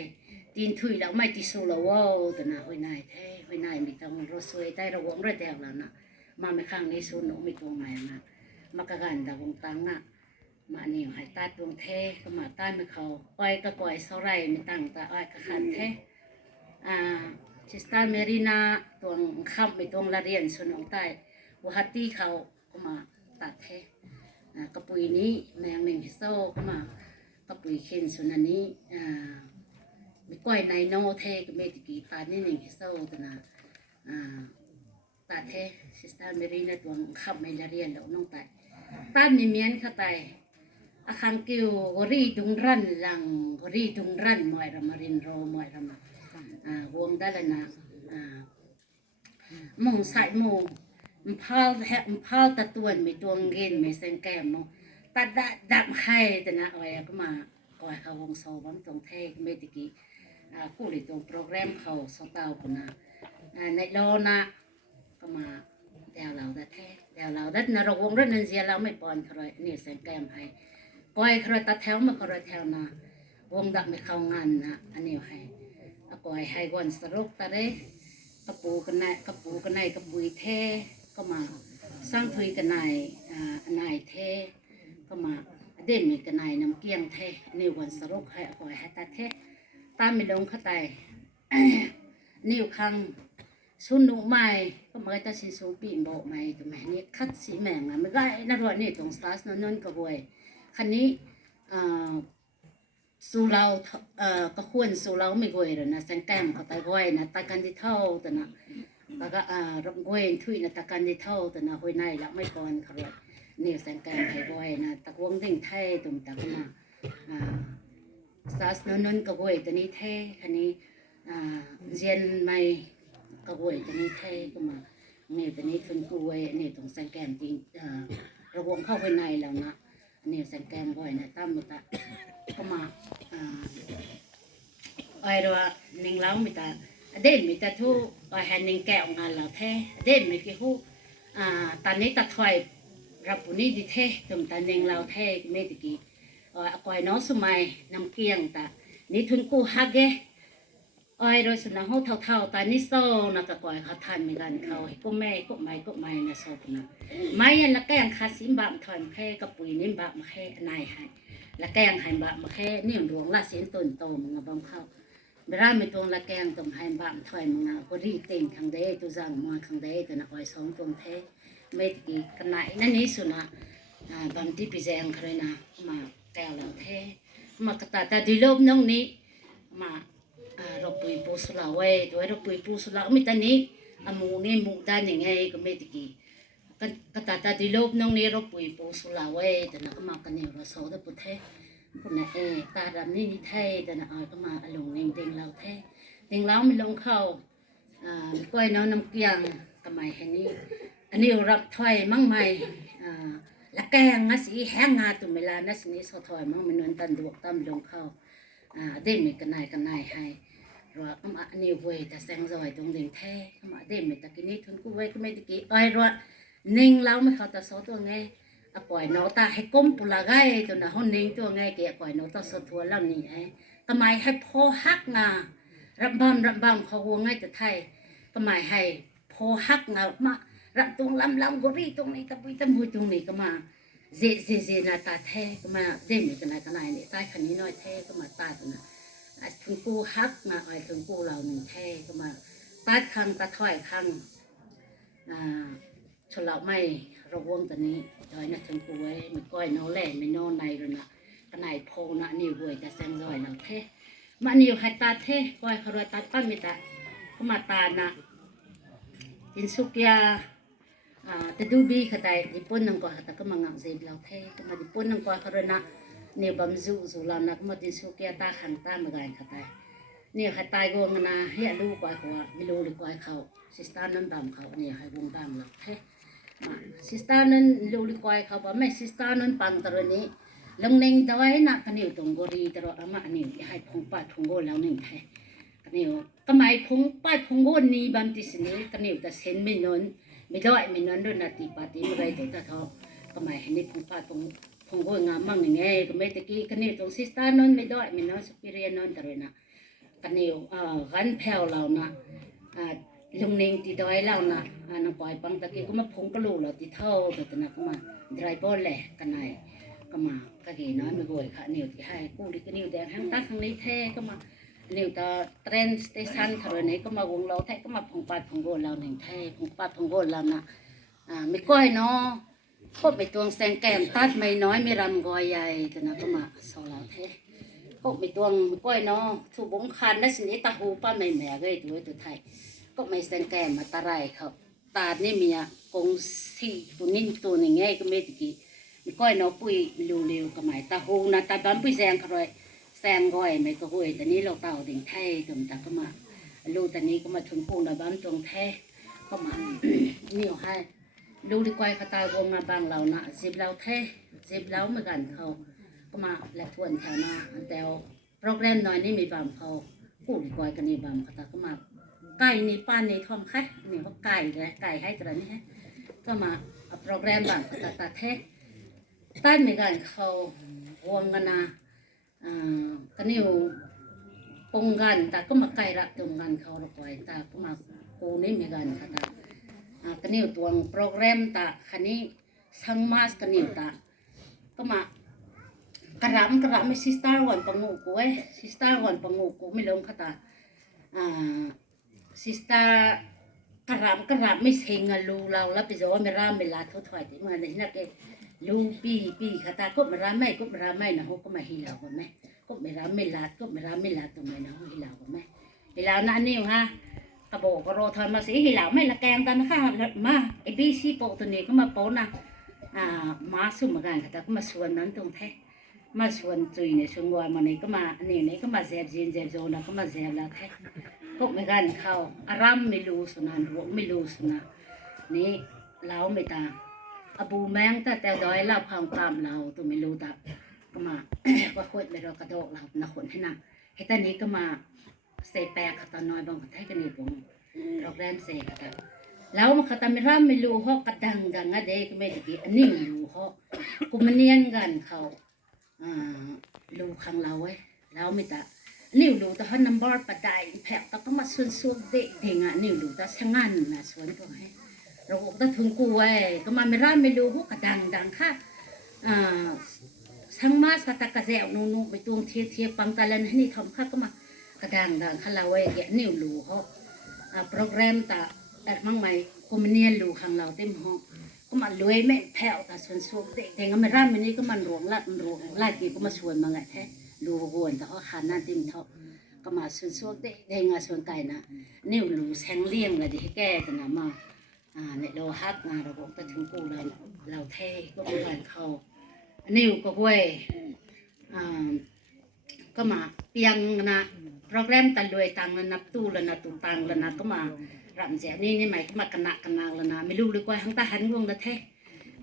ตีนถุยแล้วไม่ติสูเราว่าแต่นะหอยนายแท้หอยนายไม่ต้องรสวยใต้เราหวงด้วยแถวแล้วนะมาไม่ข้างนี้สูนหนูไม่ตรงไหนนะมากระกันดาวงตังมาเนี่ยหายตาดวงเทก็มาใต้มาเขาอ้อยก็ก่อยเท่าไรไม่ตั้งแต่อ้อยกระขันเทชิสตาเมรีนาตัวขับไม่ตรงละเรียนส่วนของใต้วัดที่เขาก็มาตัดเทกระปุยนี้แมงหนึ่งโซ่ก็มากระปุยเข็นส่วนอันนี้ไม่ก้อยในโนเทก็ไม่ตะกี้ตานี่หนึ่งโซ่ตัวน่ะตาเทซิสตาเมรีนาตัวขับไม่ละเรียนแล้วน้องไตต้านมีเมียนเข้าไปอาคังกิวรีดุงรันหลังรีดุงรันมวยรามารินโรมวยรามาวงได้เลยนะมงสายมงพาลตะตวนมีตัวเงินมีเส้นแก้มมงตัดดับไข่แต่นะอ้อยก็มาอ้อยเขาวงโซบังตรงเทกเมติกี้กู้หรือตรงโปรแกรมเขาสตาวคนนะในโลนะก็มาแดวเราแต่แท้แดวเราดัดนรกวงรถนันเสียเราไม่ปอนใครนี่เส้นแก้มให้ก้อยใครตัดแถวมาใครแถวนะวงดักไม่เข้างานนะอันนี้ให้ก้อยให้ก่อนสรุปตะเรกระปูกันนกระปุยเทก็มาสร้างถุยกันนายเทก็มาเด่นมีกันนายน้ำเกี้ยงเทนี่วันสรุปให้ก้อยให้ตัดเทตามไม่ลงเข้าใจนิ้วคังสุนุใหม่ก็มาจะสิสูปีนโบใหม่ตัวใหม่นี่คัดสีแมงอ่ะไม่ได้นักเรียนนี่ตรงสตาร์สนั่นก็บ่อยคันนี้สู่เราก็ควรสู่เราไม่บ่อยเลยนะแสงแก้มเขาตายบ่อยนะตากันที่เท่าแต่นะแล้วก็รำบ่อยทุยนะตากันที่เท่าแต่นะหอยในละไม่ก่อนเขาเลยนี่แสงแก้มให้บ่อยนะตะวงเด้งไทยตุ่มตะก็มา สาสนนก็หวยตัวนี้เท่คันนี้เรียนใหม่ก็หวยตัวนี้เท่ก็มาเนี่ยตัวนี้ทุนกูไว้เนี่ยตรงสังแกมจริงระวงเข้าไปในแล้วนะเนี่ยสังแกมหวยนะตั้มมุตะก็มาไอ้เราหนึ่งแล้วมิตาเด่นมิตาทุไอ้แห่งหนึ่งแก้วงานเราเท่เด่นมิกี่หูตอนนี้ตัดถอยรับปุ่นี้ดีเท่ตรงตอนหนึ่งเราเท่ไม่ตะกี้ก่อยน้องสมัยนำเกียงแต่นี่ทุนกูฮักเกอ้อยโดยสนะเขาเท่าๆแต่นี่โซ่นะก็ก่อยเขาทันเหมือนกันเขาก็แม่ก็ไม่นะโซ่นะไม่ยันละแกงคาสิมบะถอยมาแค่กับปุ๋ยนิ่มบะมาแค่นายให้ละแกงให้บะมาแค่นี่หลวงละเสียนต้นโตมึงบังเข้าเวลาไม่ตรงละแกงต้มให้บะถอยมึงก็รีเต็งขังเด้ตัวจังมาขังเด้ตัวนักอ้อยสองตรงเทไม่ตีกันไหนนั่นนี่สุนะบางที่พิเศษเลยนะมาแก้วเราเทมากระตาแต่ดีลบน้องนี้มาเราปุยปูสลาเว้ด้วยเราปุยปูสลาไม่ตอนนี้มูนี่มูด้านยังไงก็ไม่ตะกี้กระตาดีลบน้องนี้เราปุยปูสลาเว้แต่นักมากันเนี่ยเราโซ่ได้ปุเทคนน่ะตาดำนี่นี่เทแต่นักก็มาลงเองเด้งเราเทเด้งเราไม่ลงเข้าก้อยน้องน้ำเกียงทำไมแค่นี้อันนี้รับถ้อยมั่งไหมละแกงงาสีแห้งงาตุ่มเวลานัสนี้สะถอยมั่งมันนวลตันดวกตั้มลงเข้าเด่นมีกันนายให้รัวก็มาอันนี้เว้ยแต่แสงซอยตรงเด่นแท้ก็มาเด่นมีตะกี้นี้ทุนกูเว้ยก็ไม่ตะกี้อ้อยรัวนิ่งเราไม่เขาแต่สอตัวไงปล่อยน้องตาให้ก้มปุระไงตัวน่ะห้องนิ่งตัวไงเกี่ยปล่อยน้องตาสะทัวแล้วนี่ไอ้ก็หมายให้พอฮักงารับบ้ามเขาหัวง่ายแต่ไทยก็หมายให้พอฮักงามารับตรงลำกุรีตรงนี้ตะปุยตะมุยตรงนี้ก็มาเจนาตาแท้ก็มาเด่นกันนี่ใต้ขันนี้น้อยแท้ก็มาตาตัวน่ะถึงกูฮักมาไอ้ถึงกูเราหนึ่งแท้ก็มาตัดคังตัดถอยคังชนเราไม่ระวงตัวนี้ดอยนะถึงกูไว้มันก้อยน้องแหล่ไม่นอนในเลยนะกันไหนโพนะนิ้วเว้ยแต่แซงซอยเราแท้มานิ้วให้ตาแท้ก้อยเขาเลยตัดปั้นไม่ตาก็มาตานะจินสุกยาแต่ดูบีขดายญี่ปุ่นนั่งก่อนแต่ก็มังงเจ็บเราเท่ก็มาญี่ปุ่นนั่งก่อนเขาเลยนะเนี่ยบำจูเรานักมาดิสุกี้ตาขันตามาไงขดายเนี่ยขดายกงนะเฮียลูกก่อนเขาไม่รู้ดีกว่าเขาซิสตาร์นั้นดำเขาเนี่ยให้วงดำเราเท่มาซิสตาร์นั้นรู้ดีกว่าเขาบอกไม่ซิสตาร์นั้นปังตระนี้ลงเน่งตัวให้นักกันอยู่ตรงกรีตระอามาเนี่ยให้พงป้าพงโกแล้วหนึ่งเท่กันอยู่ก็หมายพงป้าพงโกนี้บางทีสินี้กันอยู่แต่เซนไม่นนไม่ได้ไม่นอนด้วยนาทีปฏิมาได้ตัวตาทอก็หมายให้นี่พงป้าพงโกงามมั่งยังไงก็ไม่ตะกี้กันอยู่ตรงซิสตาร์นนไม่ได้ไม่นอนสุพิเรียนนอนตระนะกันอยู่กันแผ่วเรานะลงเน่งตีดอยเรานะน้องปอยปังตะกี้ก็มาพงกระลูเราตีเท่าตัวนั้นก็มาไดรบอลแหละกันไหนก็มาก็เห็นน้อยไม่บ่อยค่ะนิ้วที่ให้กู้ดิก็นิ้วแดงห้างตาข้างนี้แท้ก็มานิ้วตาเทรนสเตชันเท่านี้ก็มาวงเราแท้ก็มาพงปัดพงโกเราหนึ่งแท้พงปัดพงโกเรานะไม่ก้อยเนาะก็ไปตวงแสงแก้มตัดไม่น้อยไม่รำกอยใหญ่ตัวนั้นก็มาสอเราแท้ก็ไปตวงไม่ก้อยเนาะถูกบงคันได้สินี้ตาหูป้าไม่แม่เลยตัวไทยก็ไม่แสงแก้มมาตาไรครับตาเนี่ยมีกงสีตัวนี้ตัวหนึ่งไงก็ไม่ตะกี้ไม่ก้อยเนาะปุยเร็วๆก็หมายตาหูนะตาดำปุยแสงเขาเลยแซงก้อยไม่ก็ห่วยแต่นี้เราเต่าดิ่งไทยตรงตาก็มาลูแต่นี้ก็มาชนปูนเราบ้านตรงแท้ก็มานี่เอาให้ดูดีกว่าเขาตายวงมาบางเรานะสิบเราแท้สิบแล้วเหมือนกันเขาก็มาและทวนแถวหน้าแต่โปรแกรมน้อยนี่มีบางเขาพูดดีกว่ากันนี่บางเขาตาก็มาไก่นี่ป้านนี่ทอมแค่นี่เขาไก่เลยไก่ให้ตระนี้ก็มาโปรแกรมบางเขาตาแท้ใต้เหมือนกันเขาวงกันนะกันนี่ปงกันแต่ก็มาไกลละตรงกันเขาเราปล่อยแต่ก็มากูนี่มีกันค่ะแต่กันนี่ตัวโปรแกรมแต่คันนี้สังมาสกันนี่แต่ก็มากระรำไม่ซิสตาร์วันปังงูกูซิสตาร์วันปังงูกูไม่ลงค่ะแต่ซิสตาร์กระรำไม่เซ็งลูเราแล้วไปจะว่าไม่ร่ำไม่ลาทุกถอยที่มันนี่นะแกลูปีค่ะแต่ก็ไม่ร่ำไม่นะเขาก็มาฮิลากันไหมก็ไม่ร่ำไม่ลาตรงไหนนะฮิลากันไหมฮิลานั่นนี่ฮะกระบอกกระโรทอนมาสิฮิลาไม่ละแกงกันนะคะมาไอ้บีซีโปตัวนี้ก็มาโปนะมาสุ่มกันค่ะแต่ก็มาส่วนนั้นตรงแท้ มาชวนจุยเนี่ยชวนวอยมาเนี่ยก็มาอันนี้ก็มาแซบจีนแซบโซนะก็มาแซบแล้วแท้ก็ไม่กันเข้าอารามไม่รู้สุนันรู้ไม่รู้สุนันนี่เราไม่ตาอบูแมงแต่ดอยเราความตามเราตัวไม่รู้ตาก็มา ก็คุยไปเรากระโดดเราหนักคนให้นั่งให้ตอนนี้ก็มาเสแปกตอนน้อยบางคนให้กันนี่ผมเราแรมเสกกันแล้วมันก็ตามไม่ร่ำไม่รู้เขากระดังอะเด็กไม่ดีอันนี้รู้เขากูมันเนียนกันเขารู้ขังเราไว้แล้วไม่ตานิ้วรู้แต่เขานัมเบอร์ปัดได้แผลแต่ก็มาส่วนเด็กเด็กอ่ะนิ้วรู้แต่ช่างงานนะส่วนตัวให้เราบอกแต่ถึงกูไว้ก็มาไม่ร่ำไม่รู้เขากระดังค่ะช่างมาสตากระเจานูไปตวงเทียปังตะเลนให้นี่ทำค่ะก็มากระดังค่ะเราไว้แกนิ้วรู้เขาโปรแกรมตาแต่มั่งไหมกูมันเนียนรู้ขังเราเต็มห้องก็มารวยแม่แผ่วแต่ส่วนเด็กเด็กก็ไม่ร่ำไม่นี่ก็มันหลวงลาดกี่ก็มาชวนมาไงแท้ดูหวนแต่เขาขาดหน้าติมเท่าก็มาส่วนเด็กเด็กงาส่วนไก่นะนิ้วรู้แทงเลี้ยงเลยดิให้แก่กันนะมาเนี่ยเราฮักงาเราบอกแต่ถึงกูเลยเราเท่ก็ไม่กันเขานิ้วก็ห้วยก็มาเปียงนะโปรแกรมตันรวยตังแล้วนับตู้แล้วนะตู้ตังแล้วนะก็มารำเสียนี่หมายก็มากระนักแล้วนะไม่รู้ดีกว่าทั้งตาหันง่วงนะแท้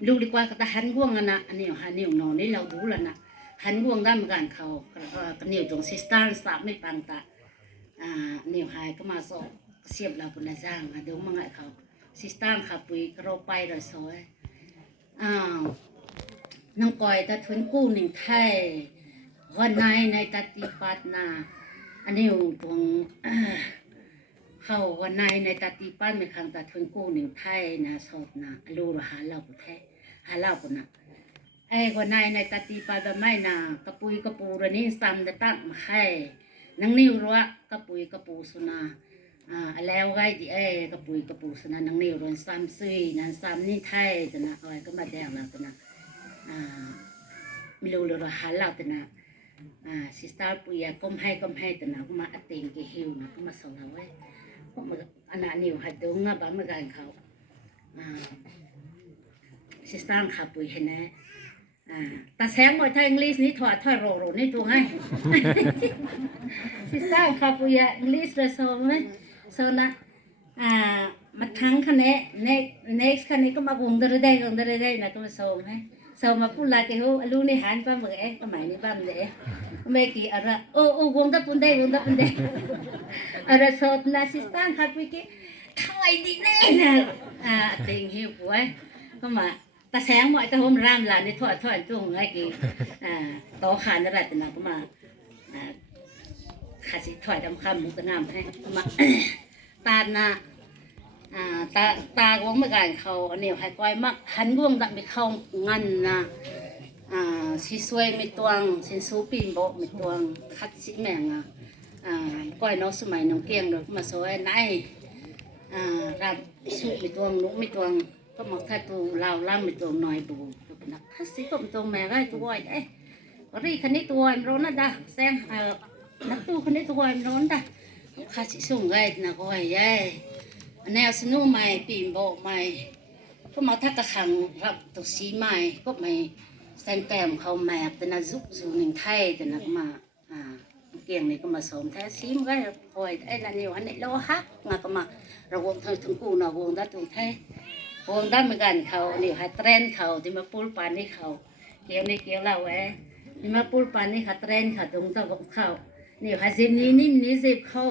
รู้ดีกว่าก็ตาหันง่วงนะอันนี้หันนิ้วนอนนี่เราดูแล้วนะหันง่วงได้เหมือนกันเขาก็นิ้วตรงซิสตาร์สับไม่ปังตานิ้วหายก็มาสอบเสียบเราบนละจ้างเดี๋ยวมังไงเขาซิสตาร์ขับไปกระไปเลยซอยน้องก้อยตาทุนกู้หนึ่งไทยวันในตาติปัตนาอันนี้ตรงเขาวันในตาติปัตไม่ขังตาทุนกู้หนึ่งไทยนะสดนะรู้หาเราแท้หาเราคนน่ะไอ้วันในตาติปัตแบบไม่นะกระปูระนี้ซ้ำจะตั้งมาให้นังนิ้วรัวกระปูสุนาแล้วไงที่กระปูสุนานังนิ้วรัวซ้ำซุยนั่นซ้ำนี่ไทยแต่นะอะไรก็มาแดงแล้วแต่นะไม่รู้เราหาเราแต่นะซิสตาร์ปุยก็ให้แต่นะก็มาอัดเต็งกี่หิวนะก็มาส่งเราไว้ก็มาอันนั้นนิ้วหัดดงบ้างมากันเขาซิสตาร์ขับปุยเห็นไหมแต่แสงหมดทางอังกฤษนี่ถอดโรนี่ตัวไงซิสตาร์ขับปุยอังกฤษเลยโซ่ไหมโซ่นะมาทั้งคันนี้ next คันนี้ก็มาวงเดรได้นะก็มาโซ่ไหมsau mà pun là cái hồ lu này hắn ba mẹ cái máy này ba mẹ mấy cái ở ra vòng ta pun đây ở ra sau là sistan khác với cái thôi đi đây nè tình hiểu của ấy có mà ta sáng mọi ta hôm ram là đi thoại chung ngay cái to khăn nó lại từ nào có mà khá sĩ thoại đâm khăm một cái nam hay có mà ta naตาของไม่กันเขาเนี่ยให้ก้อยมักหันง่วงดับไม่เข้างันนะสีสวยไม่ตวงสินสูปีนโบไม่ตวงคัดสีแมงก้อยน้องสมัยน้องเกียงเด็กมาสวยไหนรับสูไม่ตวงลุกไม่ตวงก็มาถ้าตูเราล่ำไม่ตวงหน่อยบูนักคัดสีก็ไม่ตวงแม่ก็ตัวไอ้ก็รีคันนี้ตัวร้อนนะด่าแซงนักตู้คันนี้ตัวร้อนด่าคัดสีสูงไงนะก้อยยัยแนวสนุกใหม่ปีนโบใหม่ก็มาทักตะขังรับตุสีใหม่ก็ไม่แซงแก้มเขาแมบแต่น่ะซุกสู่หนึ่งไทยแต่น่ะก็มาเกี่ยงนี่ก็มาสมแท้ซีมก็คอยไอ้นั่นนี่วันนี้เราฮักมาก็มาเราวงถึงกูน่ะวงได้ตรงไทยวงได้เหมือนกันเขานี่ให้เทรนเขาที่มาปูปานนี่เขาเกี่ยวนี่เกี่ยวเราไว้ที่มาปูปานนี่เขาเทรนเขาตรงตัวของเขานี่ให้เซฟนี่นิ่มนี่เซฟเขา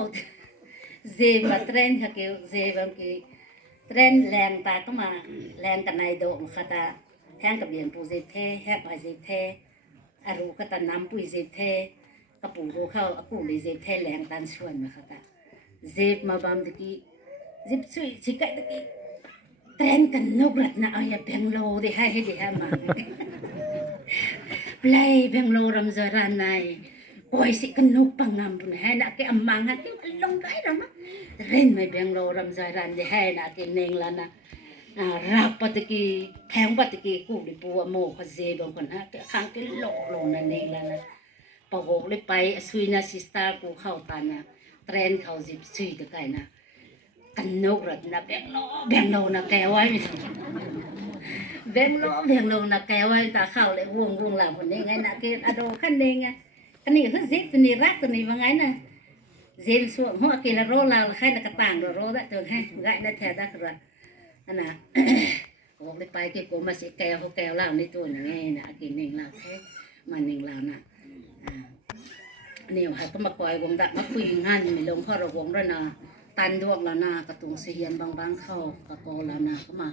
dê mà trend ha kiểu dê bằng cái trend làng ta có mà làng cái này độ mà ta hang cái biển phụ dê the hang bài dê the ru cái ta nắm phụ dê the cái phụ ru khao phụ lấy dê the làng tan xuân mà ta dê mà bám cái dê suy chỉ cái trend cái nốt lật na ai bèn lô thì hay mà play bèn lô làm giờ ran này ôi sĩ cần nộp bằng ngầm bùn hay là cái âm mang hay cái lông cái rồi mà lên mày bèn lô làm dài ran thì hay là cái nền là na rap bắt cái phèn bắt cái cụ đi bùa mồ khoa dê bằng con ha cái khang cái lộ là nền là na bảo hộ lấy bay suy na sista cụ khâu tàn na trend khâu dịp suy được cái na cần nộp rồi na bèn lô na kéo ấy เบียงลงนะแกไว้ตาเข้าเลยวงหลังคนนี้ไงนะเกอโดขั้นเองไงอันนี้คือซิตัวนี้รักตัวนี้ว่าไงนะเซนส่วนหัวกินโรลาใครน่ะกระต่างโรได้ตัวให้ไงนะแท้ได้กระอันน่ะออกไปกี่กูมาสิแก้วเขาแก้วเหล้าในตัวนี่ไงนะกินเองเหล้าแท้มันเองเหล้านะนี่ค่ะก็มาปล่อยวงดักมาคุยงานไม่ลงข้อระวงด้วยนะตันดวงแล้วนะกระตุงเสียนบางเข้ากระโปงแล้วนะก็มา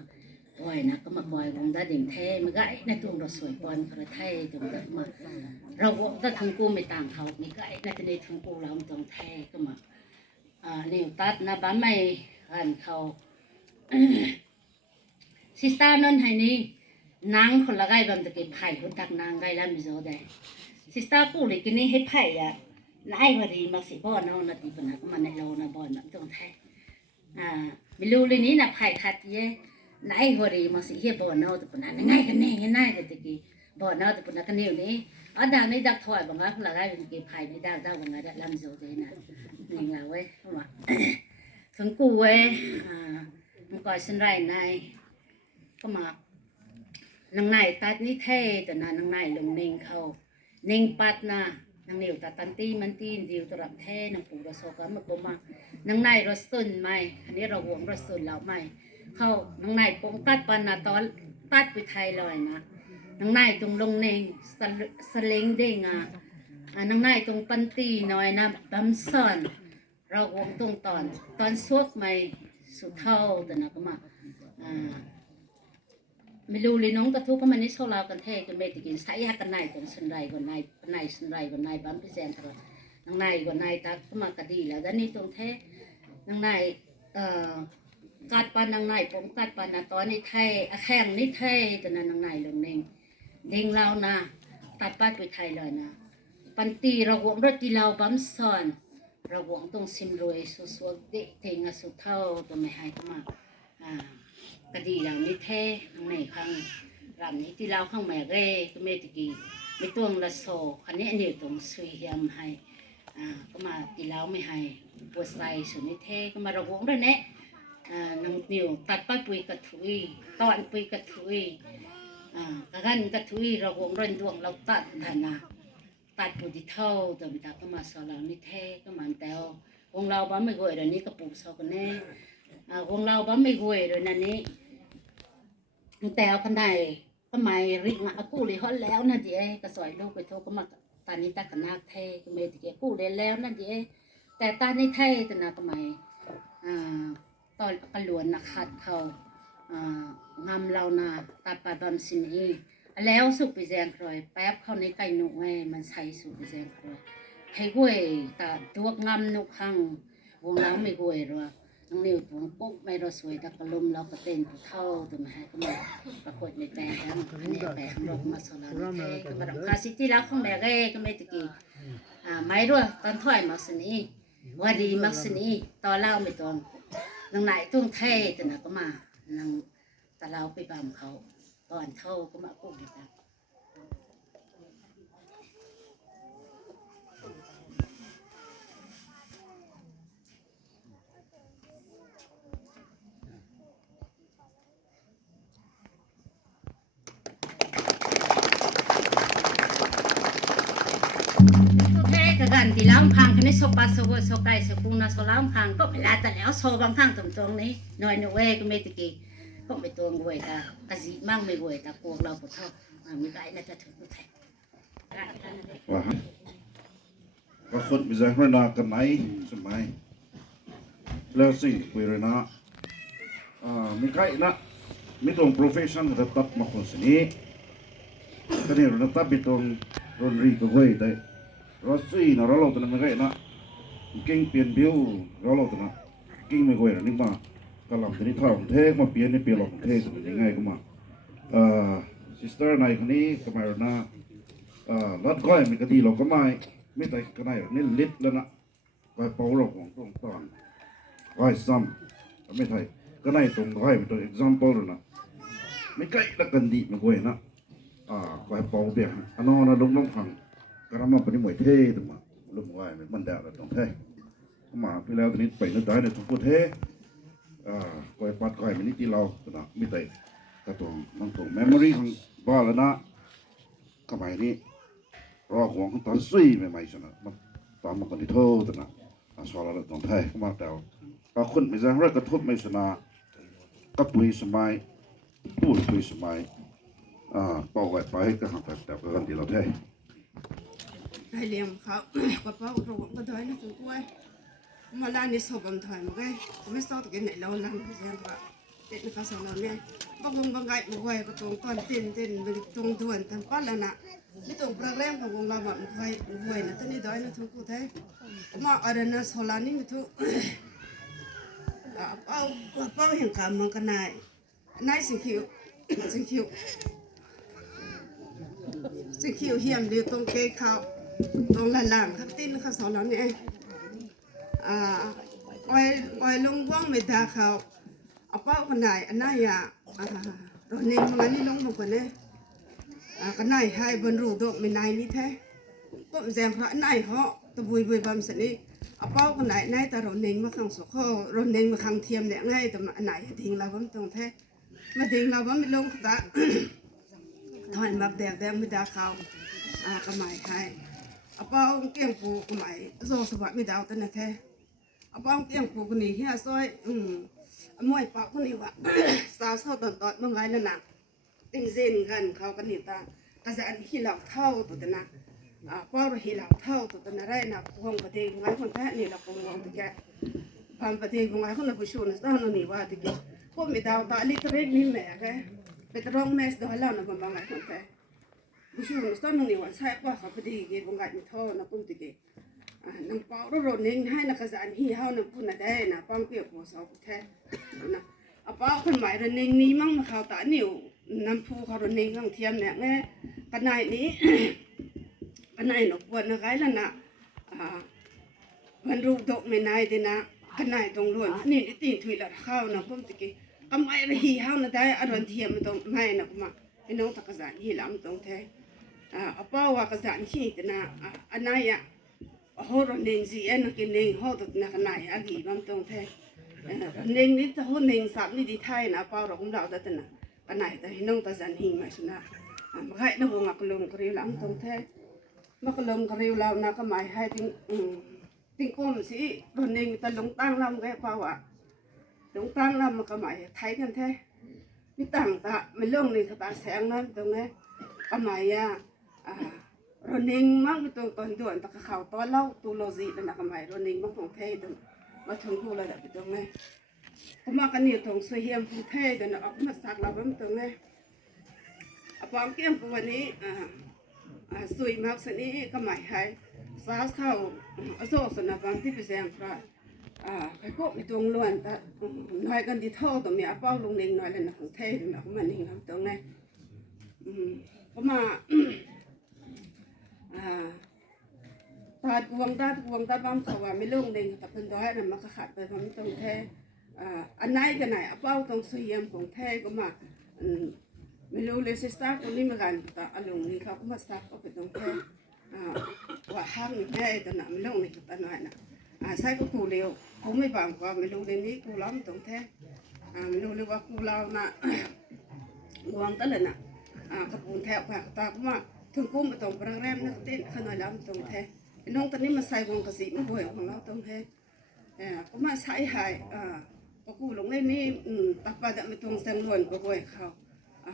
ปล่อยนะก็มาปล่อยวงได้ดิ่งแท้มันก็ในตัวเราสวยปอนกระไทยตรงนั้นมาเราวงก็ถึงกูไม่ต่างเขามีก็ในตัวนี้ถึงกูเราตรงแท้ก็มานี่ตัดนะบ้านไม่หันเขาซิสตานั่นให้นี่นางคนละไก่บางตะกี้ไผ่คนตักนางไก่แล้วมีโซได้ซิสตากูเลยกินนี่ให้ไผ่อะไล่พอดีมาสิบ่อนนาทีปนักมันในเรานะบ่อนมันตรงแท้ไม่รู้เลยนี่นะไผ่ขัดเย่ไล่พอดีมาสิเฮียบ่อนนาทีปนักง่ายกันแน่ง่ายกันตะกี้บ่อนนาทีปนักกันนี่อยู่นี่ดังนี่ดักถอยบางครั้งคนละไก่เป็นกี่ไผ่นี่ดักบางครั้งลำโซได้นะนี่เราเว้ยว่าถึงกูเว้ยมันก่อสันไรนายก็มานางนายตัดนี่เท่แต่นางนายลงเน่งเขาเน่งปัดนะนางเหนียวตาตันตีมันตีนดิวตรับเท่นางปู่ระโซกันมาก็มานางนายรสซุนไหมอันนี้เราหวงรสซุนแล้วไหมเขานางนายปงกัดปันนะตอนตัดไปไทยลอยนะนางนายตรงลงเน่งสเลงเด้งนางนายตรงปันตีหน่อยนะบัมซอนเราหวงตรงตอนสวกไหมสุดเท่าแต่นะก็มาไม่รู้เลยน้องกระทุกก็มันนี่โซลากันเทกันเบติกินสายกันนายกันสันไรกันนายสันไรกันนายบัมพิเศษตลอดนางนายกันนายตาก็มากระดีแล้วด้านนี้ตรงเทนางนายกัดปานนางนายผมกัดปานนะตอนนี้ไทยแข่งนี่ไทยแต่นั้นนางนายลงเน่งเด้งเรานะตัดป้าไปไทยเลยนะปันตีเราหวงรถตีเราบัมซอนเราหวงตรงซิมรวยสุดๆเด็กเทงสุดเท่าตัวไม่หายก็มากระดีเหล่านี้แท้ข้างในข้างรำนี้ที่เราข้างแม่เร่ก็ไม่ตะกี้ไม่ตวงละโซคันนี้อันเดียวตรงซุยเฮียมให้ก็มาที่เราไม่ให้ปวดใส่ส่วนนี้แท้ก็มาระวงด้วยเนะนางนิวตัดป้ายปุยกระถุยตอนปุยกระถุยกระกันกระถุยระวงร่นดวงเราตัดฐานะตัดปุยเท่าตัวมิตาก็มาสอนเรานี่แท้ก็มันแต่วงเราบ้าไม่กลัวเดี๋ยวนี้ก็ปลูกสอกันแน่วงเราบ้าไม่กลัวเดี๋ยวนี้แต่เอากันได้ก็ไม่ริกมากู้เลยฮอดแล้วนะเดี๋ยวก็สอยลูกไปโทรก็มาตอนนี้ตากันนักเทก็ไม่ติกู้เลยแล้วนะเดี๋ยวแต่ตอนนี้เทแต่นาก็ไม่ตอนกระลวนนะขัดเขางามเรานะตาปลาบำสินีแล้วสุกไปแจงครอยแป๊บเข้าในไก่หนุ่มมันใส่สุกไปแจงครอยให้กล้วยแต่ตัวงามนุกขังวงล้างไม่กล้วยหรอกน้องนิวตัวปุ๊บไม่เราสวยแต่กระลมเราก็เต้นเท่าตัวมาให้ก็มาประกวดในแปลงอันนี้แปลงเรามาสอนเราก็มาคาสิที่รักของแม่ก็ไม่ตะกี้ไม่รู้ตอนถอยมักสนีว่าดีมักสนีตอนเล่าไม่ตอนนางไหนต้องเท่แต่น่ะก็มานางแต่เราไปบำเขาตอนเท่าก็มาปุ๊บเลยจ้ะกันที่ล้างพังคันนี้สปัสสวสกายสกุลนะสล้างพังก็เวลาแต่แล้วโซบางทางตรงนี้หน่อยหนูเอก็ไม่ตะกี้ก็ไม่ตัวงวยตากระสีมั่งไม่งวยตากวงเราปวดท้องมีไรน่าจะถึงแท้ว่าคนมีใจพระนากันไหนสมัยแล้วสิคุยเลยนะมีใครนะมีตรง profession ระดับมาคนสนี้ก็เนี่ยระดับไปตรงโรนรีก็เว้ยได้รถซี่นะเราตัวนั้นไม่ใช่นะกิ้งเปลี่ยนบิวเราตัวนั้นกิ้งไม่ค่อยนะนี่มากำลังตัวนี้ท่าของเทมาเปลี่ยนในเปลี่ยนหลอกของเทตัวนี้ง่ายก็มาซิสเตอร์ในคนนี้ก็มาแล้วนะรัดก้อยมันก็ดีเราก็ไม่แต่ก็ได้นี่ลิตแล้วนะก้อยเป่าเราของตรงตอนก้อยซ้ำไม่ใช่ก็ได้ตรงก้อยเป็นตัว example แล้วนะไม่ใกล้ละกันดีมันก้อยนะก้อยเป่าเบี่ยงอันนั้นนะลงพังก็ทำมาเป็นมวยเท่ตัวมาลุงว่ามันดาวแล้วต้องเท่มาพี่แล้วตอนนี้ไปนึกได้ในทุกประเทศก้อยปัดก้อยมันนี่ที่เราตัวนะไม่แต่ ก็ต้องเมมโมรีของบ้านแล้วนะก็หมายนี้รอห่วงของตอนซี่ใหม่ๆสินะมันตอนมันก็ได้โทษนะสอนเราต้องไทยก็มาแต่ก็คนไม่ใช่รักกระทบไม่ชนะก็ปุยสมัยพูดปุยสมัยเป่าไว้ไปก็ห่างแต่กันที่เราไทย hai liềm khảo và bao rồi có thấy nó cũng quay mà lan đi sâu bằng thời một cái không biết sao tụi cái này lâu lắm xem và để nó phát sáng này bác vùng băng gậy một quay có tuồng toàn tiền mình tuồng thuần thằng phát là nè cái tuồng program của vùng làm một quay là tên đi đói nó thú cụ thế mà ở đây nó sâu lan đi thú bao hiện cảm bằng cái này sinh khiu hiểm đi tuồng cây khảoตรงหลังๆครับติ้นเขาสอนเราเนี่ยอ้อยลงว่างไม่ได้เขาเอาเป้าคนไหนอันนั้นอย่าตอนนี้มันนี่ลงมาคนนี้กันไหนให้บรรลุดอกไม่นายนี่แท้ก็แซมพระไหนเหาะตะบุยบำสนี่เอาเป้าคนไหนไหนแต่เราเน่งมาขังสุขเราเน่งมาขังเทียมเนี่ยง่ายแต่อันไหนทิ้งเราบ้างตรงแท้มาทิ้งเราบ้างไม่ลงตาถอยมาแดงไม่ได้เขาก็หมายให้อาป้าองเกี่ยงปูก็หมายโซสวัสดิ์ไม่ดาวตันนะแท้อาป้าองเกี่ยงปูคนนี้เฮียซอยมวยปากคนนี้ว่าสาวเศร้าตอนเมื่อไงนั่นน่ะติงเซนกันเขากันนี่ตากระแสอันที่เหล่าเท่าตัวนะป้าเราที่เหล่าเท่าตัวนะได้นะพวงประเทศไงคนแท้นี่เราคงมองตะแกพันประเทศไงคนเราผู้ชนะต้องนี่ว่าตะแกพวกไม่ดาวตาลิตรเล็กนี่แม่แกไปตรองแม่สดอแล้วนะคนบางไงคนแท้ผู้ชมสอนนี่ว่าใช่ป่ะเขาพอดีเกี่ยวกับการท่อนะปุ่นติเกน้ำเปล่ารถนิ่งให้นักการที่เฮาน้ำปุ่นน่ะได้นะป้องเปียกหัวเสาแท้นะเอาเปล่าคนหมายรถนิ่งนี้มั่งมาเขาตานิ่วน้ำผู้เขารถนิ่งข้างเทียมเนี่ยไงกันไหนนี้กันไหนหนกวนนะไงล่ะนะมันรูปโตไม่นายดีนะกันไหนตรงล้วนนี่ตีนถุยละเข้านะปุ่นติเกกำไมระหีเฮานะได้อารมณ์เทียมตรงไม่นะกูมาไอ้น้องตะกษานที่หลังตรงแท้เอาเป้าว่ากษัตริย์ที่แต่นะอันนั้นอ่ะโหรเน่งสิอันนั้นกินเน่งโหตัวนักไหนอากีบางตรงแท้เน่งนี่ถ้าโหเน่งสับนี่ดีไทยนะเป้าเราของเราแต่นะอันไหนแต่น้องตะสันหิงมาชนะมาให้น้องมักลงกรีหลังตรงแท้มักลงกรีเรานะก็หมายให้ติ้งก้มสิรเน่งแต่ลงตั้งลำแกเป้าอ่ะลงตั้งลำมันก็หมายไทยกันแท้ไม่ต่างตาไม่เรื่องนี้ก็ตาแสงนั้นตรงนี้ก็หมายรนิ่งมากไปตอนด่วนตะเขาตอนเล่าตัวโลจินั่นนะก็หมายรนิ่งมากของเทยตรงมาถึงกูเลยไปตรงนี้ก็มากันนี่ตรงสวยเฮียมของเทยตรงนั้นออกมาสักเราบ้างตรงนี้ปองเกี่ยมกูวันนี้สวยมากสนี้ก็หมายให้สาวเข้าโซ่สนับบางที่ไปแซงพระใครก็มีตรงล้วนแต่น้อยกันที่เท่าตรงนี้ป้าลงเน่งน้อยเลยนะของเทยตรงนั้นของมันเองครับตรงนี้ก็มาตาดวงตาบ้างเขาว่าไม่ลงเด้งแต่เป็นร้อยนะมันก็ขาดไปตรงตรงแท้อันไหนกันไหนเป้าตรงเสียมของแท้ก็มาไม่รู้เลยสตาร์ตรงนี้เหมือนกันแต่อารมณ์นี้เขาก็มาสตาร์ก็เป็นตรงแท้ว่าห้างแท้แต่หนาไม่ลงในตัวน้อยนะใช่ก็กูเร็วกูไม่บางกว่าไม่รู้ในนี้กูล้อมตรงแท้ไม่รู้เลยว่ากูเรานะวางตั้งเลยนะกระปุกแถวผ่าตาก็มาถึงกุ้งมาตรงประแรมนักเต้นขนาดล้ำตรงแท้น้องตอนนี้มาใส่วงกระสีมาห่วยของเราตรงแท้ก็มาใช้หายก็กูลงในนี้ตักปลาจะไม่ตรงแซงล้วนก็ห่วยเขา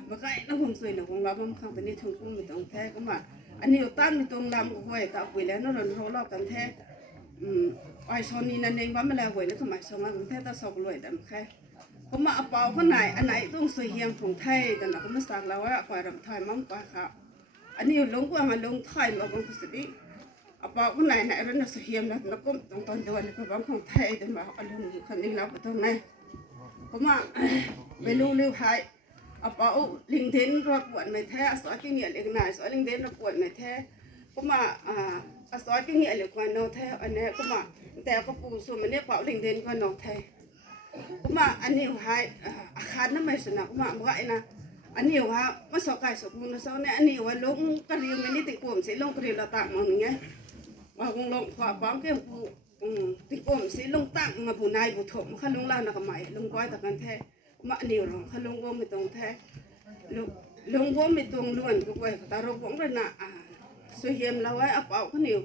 มาใกล้น้องหงสวยน้องของเราบางครั้งตอนนี้ถึงกุ้งมาตรงแท้ก็มาอันนี้ตั้นมาตรงลำก็ห่วยตาห่วยแล้วนั่นเรารอบกันแท้ไอซอนนี้นั่นเองว่ามันแล้วห่วยนั่นก็หมายสองอันแท้ตาสองรวยดำแค่ก็มาเอาเป่าคนไหนอันไหนต้องสวยเฮียมของไทยแต่เราก็มาสั่งเราว่าคอยรำไทยมั่งกว่าค่ะอันนี้ลงกว่ามาลงไทยมาบางคนสิเอาเป่าคนไหนไหนเราสวยเฮียมแล้วเราก็ต้องตอนเดือนก็บางของไทยแต่มาเอาลงคนนี้เราไปตรงไหนก็มาไปรู้เรื่องไทยเอาเป่าลิงเทนเราปวดไม่แท้สอยกิ้งเหยียดเล็กหน่อยสอยลิงเทนเราปวดไม่แท้ก็มาสอยกิ้งเหยียดเล็กกว่านอแท้อันนี้ก็มาแต่ก็ปูส่วนมันเนี่ยเป่าลิงเทนกว่านอแท้ก็มาอันนี้หายอาคารนั่นไม่สนับก็มาบอกไอ้นะอันนี้ว่ามาสอกไก่สกุลนะสอเนี่ยอันนี้ว่าลงกระเรียงไม่ได้ติดกลุ่มสิลงกระเรียงเราต่างมันอย่างเงี้ยว่าคงลงขวาป้อมเกี่ยมปูติดกลุ่มสิลงตั้งมาผู้นายผู้ถมข้าลงล่านักใหม่ลงก้อยตะกันแท้ มาเดียวเราเขาลงวงไม่ตรงแท้ลงวงไม่ตรงล้วนก็ไว้แต่เราวงเลยนะสวยเยี่ยมเราไว้เอาเป่าข้าวเหนียว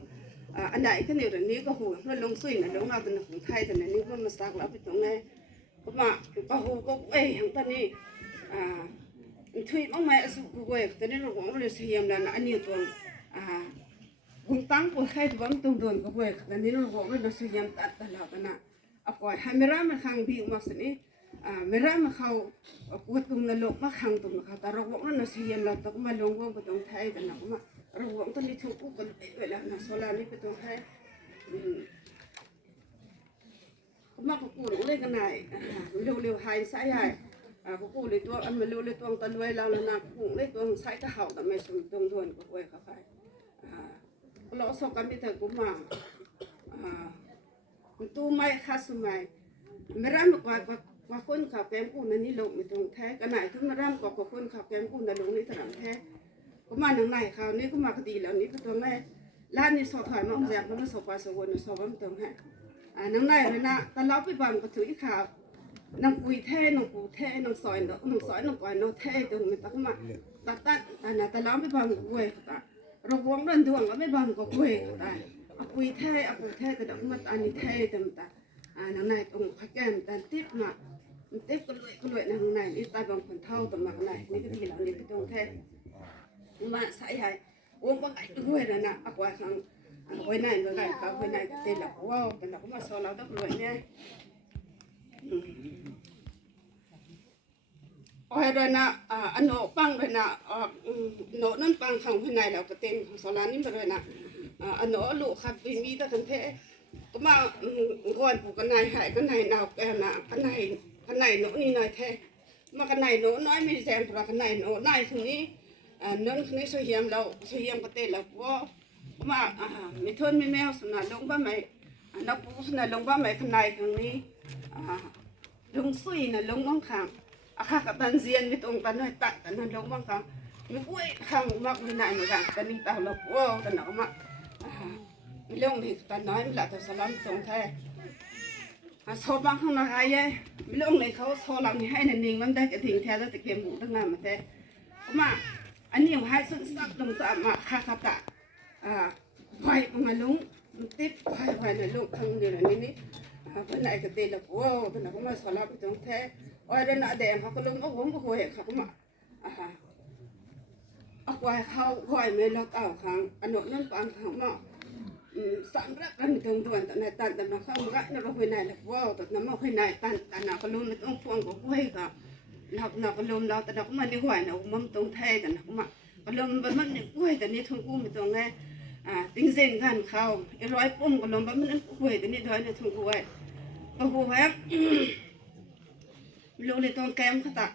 อันไหนข้าวเหนียวเดี๋ยวนี้ก็หูเราลงซุยนะลงเราเป็นของไทยแต่นี้ก็มาสักแล้วไปตรงไหนก็มาก็หูก็เอ้ยของตอนนี้ช่วยมั่งไหมสุกไว้แต่นี้เราวงเลยสวยเยี่ยมแล้วนะอันนี้ตัวคงตั้งปวดไข้ตัวมันตรงโดนก็ไว้แต่นี้เราวงเลยสวยเยี่ยมตัดตลอดนะเอาปล่อยให้ไม่ร่ามาขังบีมาสินี้ไม่ร่ามาเขาปวดตรงนั้นลงมาขังตรงนั้นแต่เราวงนั้นสวยเยี่ยมเราต้องมาลงวงไปตรงไทยแต่นะก็มาเราวงตอนนี้ถูกกันไปแล้วนะโซลานี่ไปตรงไทยก็มากูเลยกันไหนเร็วๆหายสายใหญ่กูเลยตัวอันมันเร็วเลยตัวตะลุยเราแล้วนะกูเลยตัวสายตะเห่าแต่ไม่สมตรงด่วนก็ไว้เข้าไปเราสอบกันไปเถอะกูมาตู้ไม่คัดสมัยไม่ร่ำกว่าคนขับแกมกูนั่นนี่ลงไม่ตรงแท้กันไหนถึงมาร่ำกว่าคนขับแกมกูนั่นลงนี่ถนนแท้ก็มาหนังไหนเขานี่ก็มากดีแล้วนี่ก็ตัวแม่ร้านนี้สอบถอยมาแจกมันสอบไปสอบวนสอบมันตรงแท้หนังไหนเลยนะแต่เราไปบังก็ถือข่าวนางปุยแท้นางปูแท้นางซอยนางก่อยนางแท้ตรงนี้ตั้งมาตัดแต่เราไปบังก็เว้ยก็เราวงเดินดวงก็ไม่บังก็เว้ยก็ได้ปุยแท้ปูแท้แต่ดอกมันอันนี้แท้แต่มันหนังไหนตรงพักแก้มแต่ติ๊บมาติ๊บก็รวยหนังไหนนี่ตายบางคนเท่าแต่มาไหนนี่ก็ดีแล้วนี่ก็ตรงแท้มาสายใหญ่โอ้บางไอ้ด้วยนะเอาไว้ข้างไว้ไหนไว้ไหนเขาไว้ไหนก็เต็มแล้วว้าวแต่เราก็มาสอนเราต้องรวยเนี่ยเอาให้ด้วยนะอันโนปังด้วยนะโนนั่นปังข้างไว้ไหนเราก็เต็มของสอนนี้มาด้วยนะอันโนลูกขับมีแต่กันแท้ก็มาก่อนผูกกันนายหายกันนายนาวแกนะกันนายโนนี่นายแท้มากันนายโนน้อยไม่แซมเพราะกันนายโนนายตรงนี้นั่นคือสวยเยี่ยมเราสวยเยี่ยมก็เต็มแล้วก็มาไม่ทนไม่แมวสนาลงบ้านใหม่นักปูสนาลงบ้านใหม่ข้างในตรงนี้ลงซุยนะลงบ้างข้างข้ากับตันเซียนไม่ตรงกันน้อยตัดแต่นั่นลงบ้างข้างไม่กุ้ยข้างมากไม่นานเหมือนกันแต่นี่ตาเราว้าวแต่หนาวมากไม่ลงที่ตันน้อยไม่หลับแต่สลัมตรงแท้โซบางข้างในยัยไม่ลงเลยเขาโซลังให้นั่นเองมันได้กระถิ่งแท้แล้วแต่เกมหมูตั้งนานมาแท้ก็มาอันนี้ให้ซึ่งสักตรงสามข้าขับตาไฟมาลุงติดไฟในลูกทั้งเดียวนี่เป็นไหนก็เตะแล้วโว้แต่หนักมาสลับไปตรงแท้ไอ้เรื่องแดงเขาก็ลุงก็ผมก็หวยเขาก็มาเอาไว้เขาหวยไม่เราเต่าครั้งอันนั้นนั่นปานเขามาสามรักกันตรงด่วนแต่ในตันแต่มาเข้ามาเราหวยไหนแล้วโว้แต่น้ำมันหวยไหนตันแต่หนักก็ลุงไม่ต้องพวงก็หวยค่ะหนักก็ลุงเราแต่หนักมันไม่หวยนะมันตรงแท้แต่หนักมาก็ลุงมันเนี่ยหวยแต่นี่ทุ่งกุ้งไม่ตรงแน่ติ้งเส้นกันเขาร้อยปุ่มก็ลงไปมันนั่นหวยแต่นี่ถอยเนี่ยทุ่งหวยก็หวยไม่รู้เลยตรงแก้มเขาตะ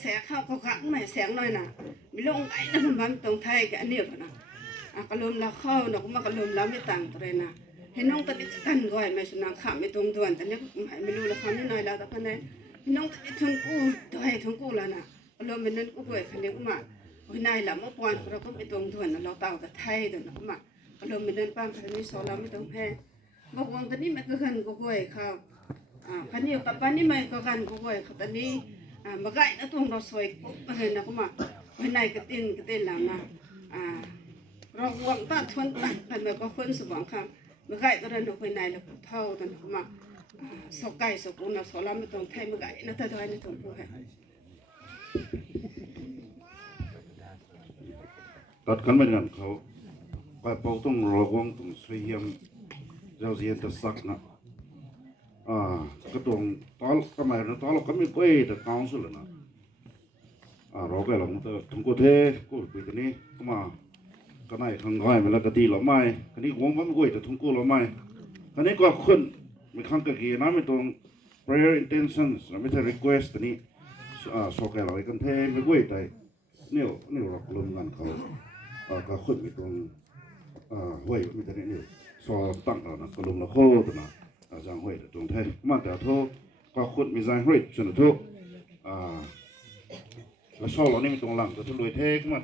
แสงเข้าเขาขังไม่แสงหน่อยนะไม่ลงไอ้นั่นมันตรงไทยกับอันนี้กันนะก็ลมเราเข้าเราก็มาก็ลมเราไม่ต่างเลยนะเห็นน้องตะดิกันก่อยไม่ชนะขาไม่ตรงด่วนแต่เนี่ยไม่รู้ละคำนิดหน่อยแล้วแต่ก็เนี่ยน้องตะดิทุ่งกู้ถอยทุ่งกู้แล้วนะก็ลมเป็นนั่นกู้หวยคันนี้ก็มาวันไหนละเมื่อวานเราก็ไปตรงด่วนเราเต่าแต่ไทยเดินก็มาก็ลมเป็นนั่นปังคันนี้สอนเราไม่ต้องแพ้บอกว่าตอนนี้มันก็กันก็หวยเขาคันนี้กับปันนี้มันก็กันก็หวยเขาตอนนี้มาไก่แล้วตรงเราสวยปุ๊บเลยนะก็มาวันไหนก็เต้นแล้วนะเราหวังตัดทวนตัดกันแบบก็คนสว่างคำมาไก่ตอนนั้นเราวันไหนเราเท่าตอนนั้นก็มาสกไก่สกุลเราสอนเราไม่ต้องแพ้มาไก่นั่นถ้าได้ไม่ต้องพูดให้ตัดกันไม่กันเขาไปเป่าต้องระวังต้องสวยเยี่ยมเจ้าเสียจะสักนะก็ตรงตอนก็ไม่ตอนเราก็ไม่ค่อยแต่กลางสุดเลยนะเราก็ลองแต่ทั้งกูเทกูไปกันนี้ก็มาก็ไม่ทางก้อยมันแล้วก็ตีเราไม่กันนี้วงมันไม่ค่อยแต่ทั้งกูเราไม่กันนี้ก็ขึ้นไม่ข้างกะกีนะไม่ตรง prayer intentions ไม่ใช่ request กันนี้สอบแกเราไอ้กันเทไม่ค่อยแต่เนี่ยเราลงกันเขาก็ขึ้นไปตรงห้วยไม่ใช่เนี่ยสอบตั้งเรานะก็ลงเราโคตรนะจางห้วยตรงไทยมาแต่โทก็ขุดมีใจห้วยชนทุกแล้วชอบเรานี่มีตรงหลังแต่ทุกโดยเทกมา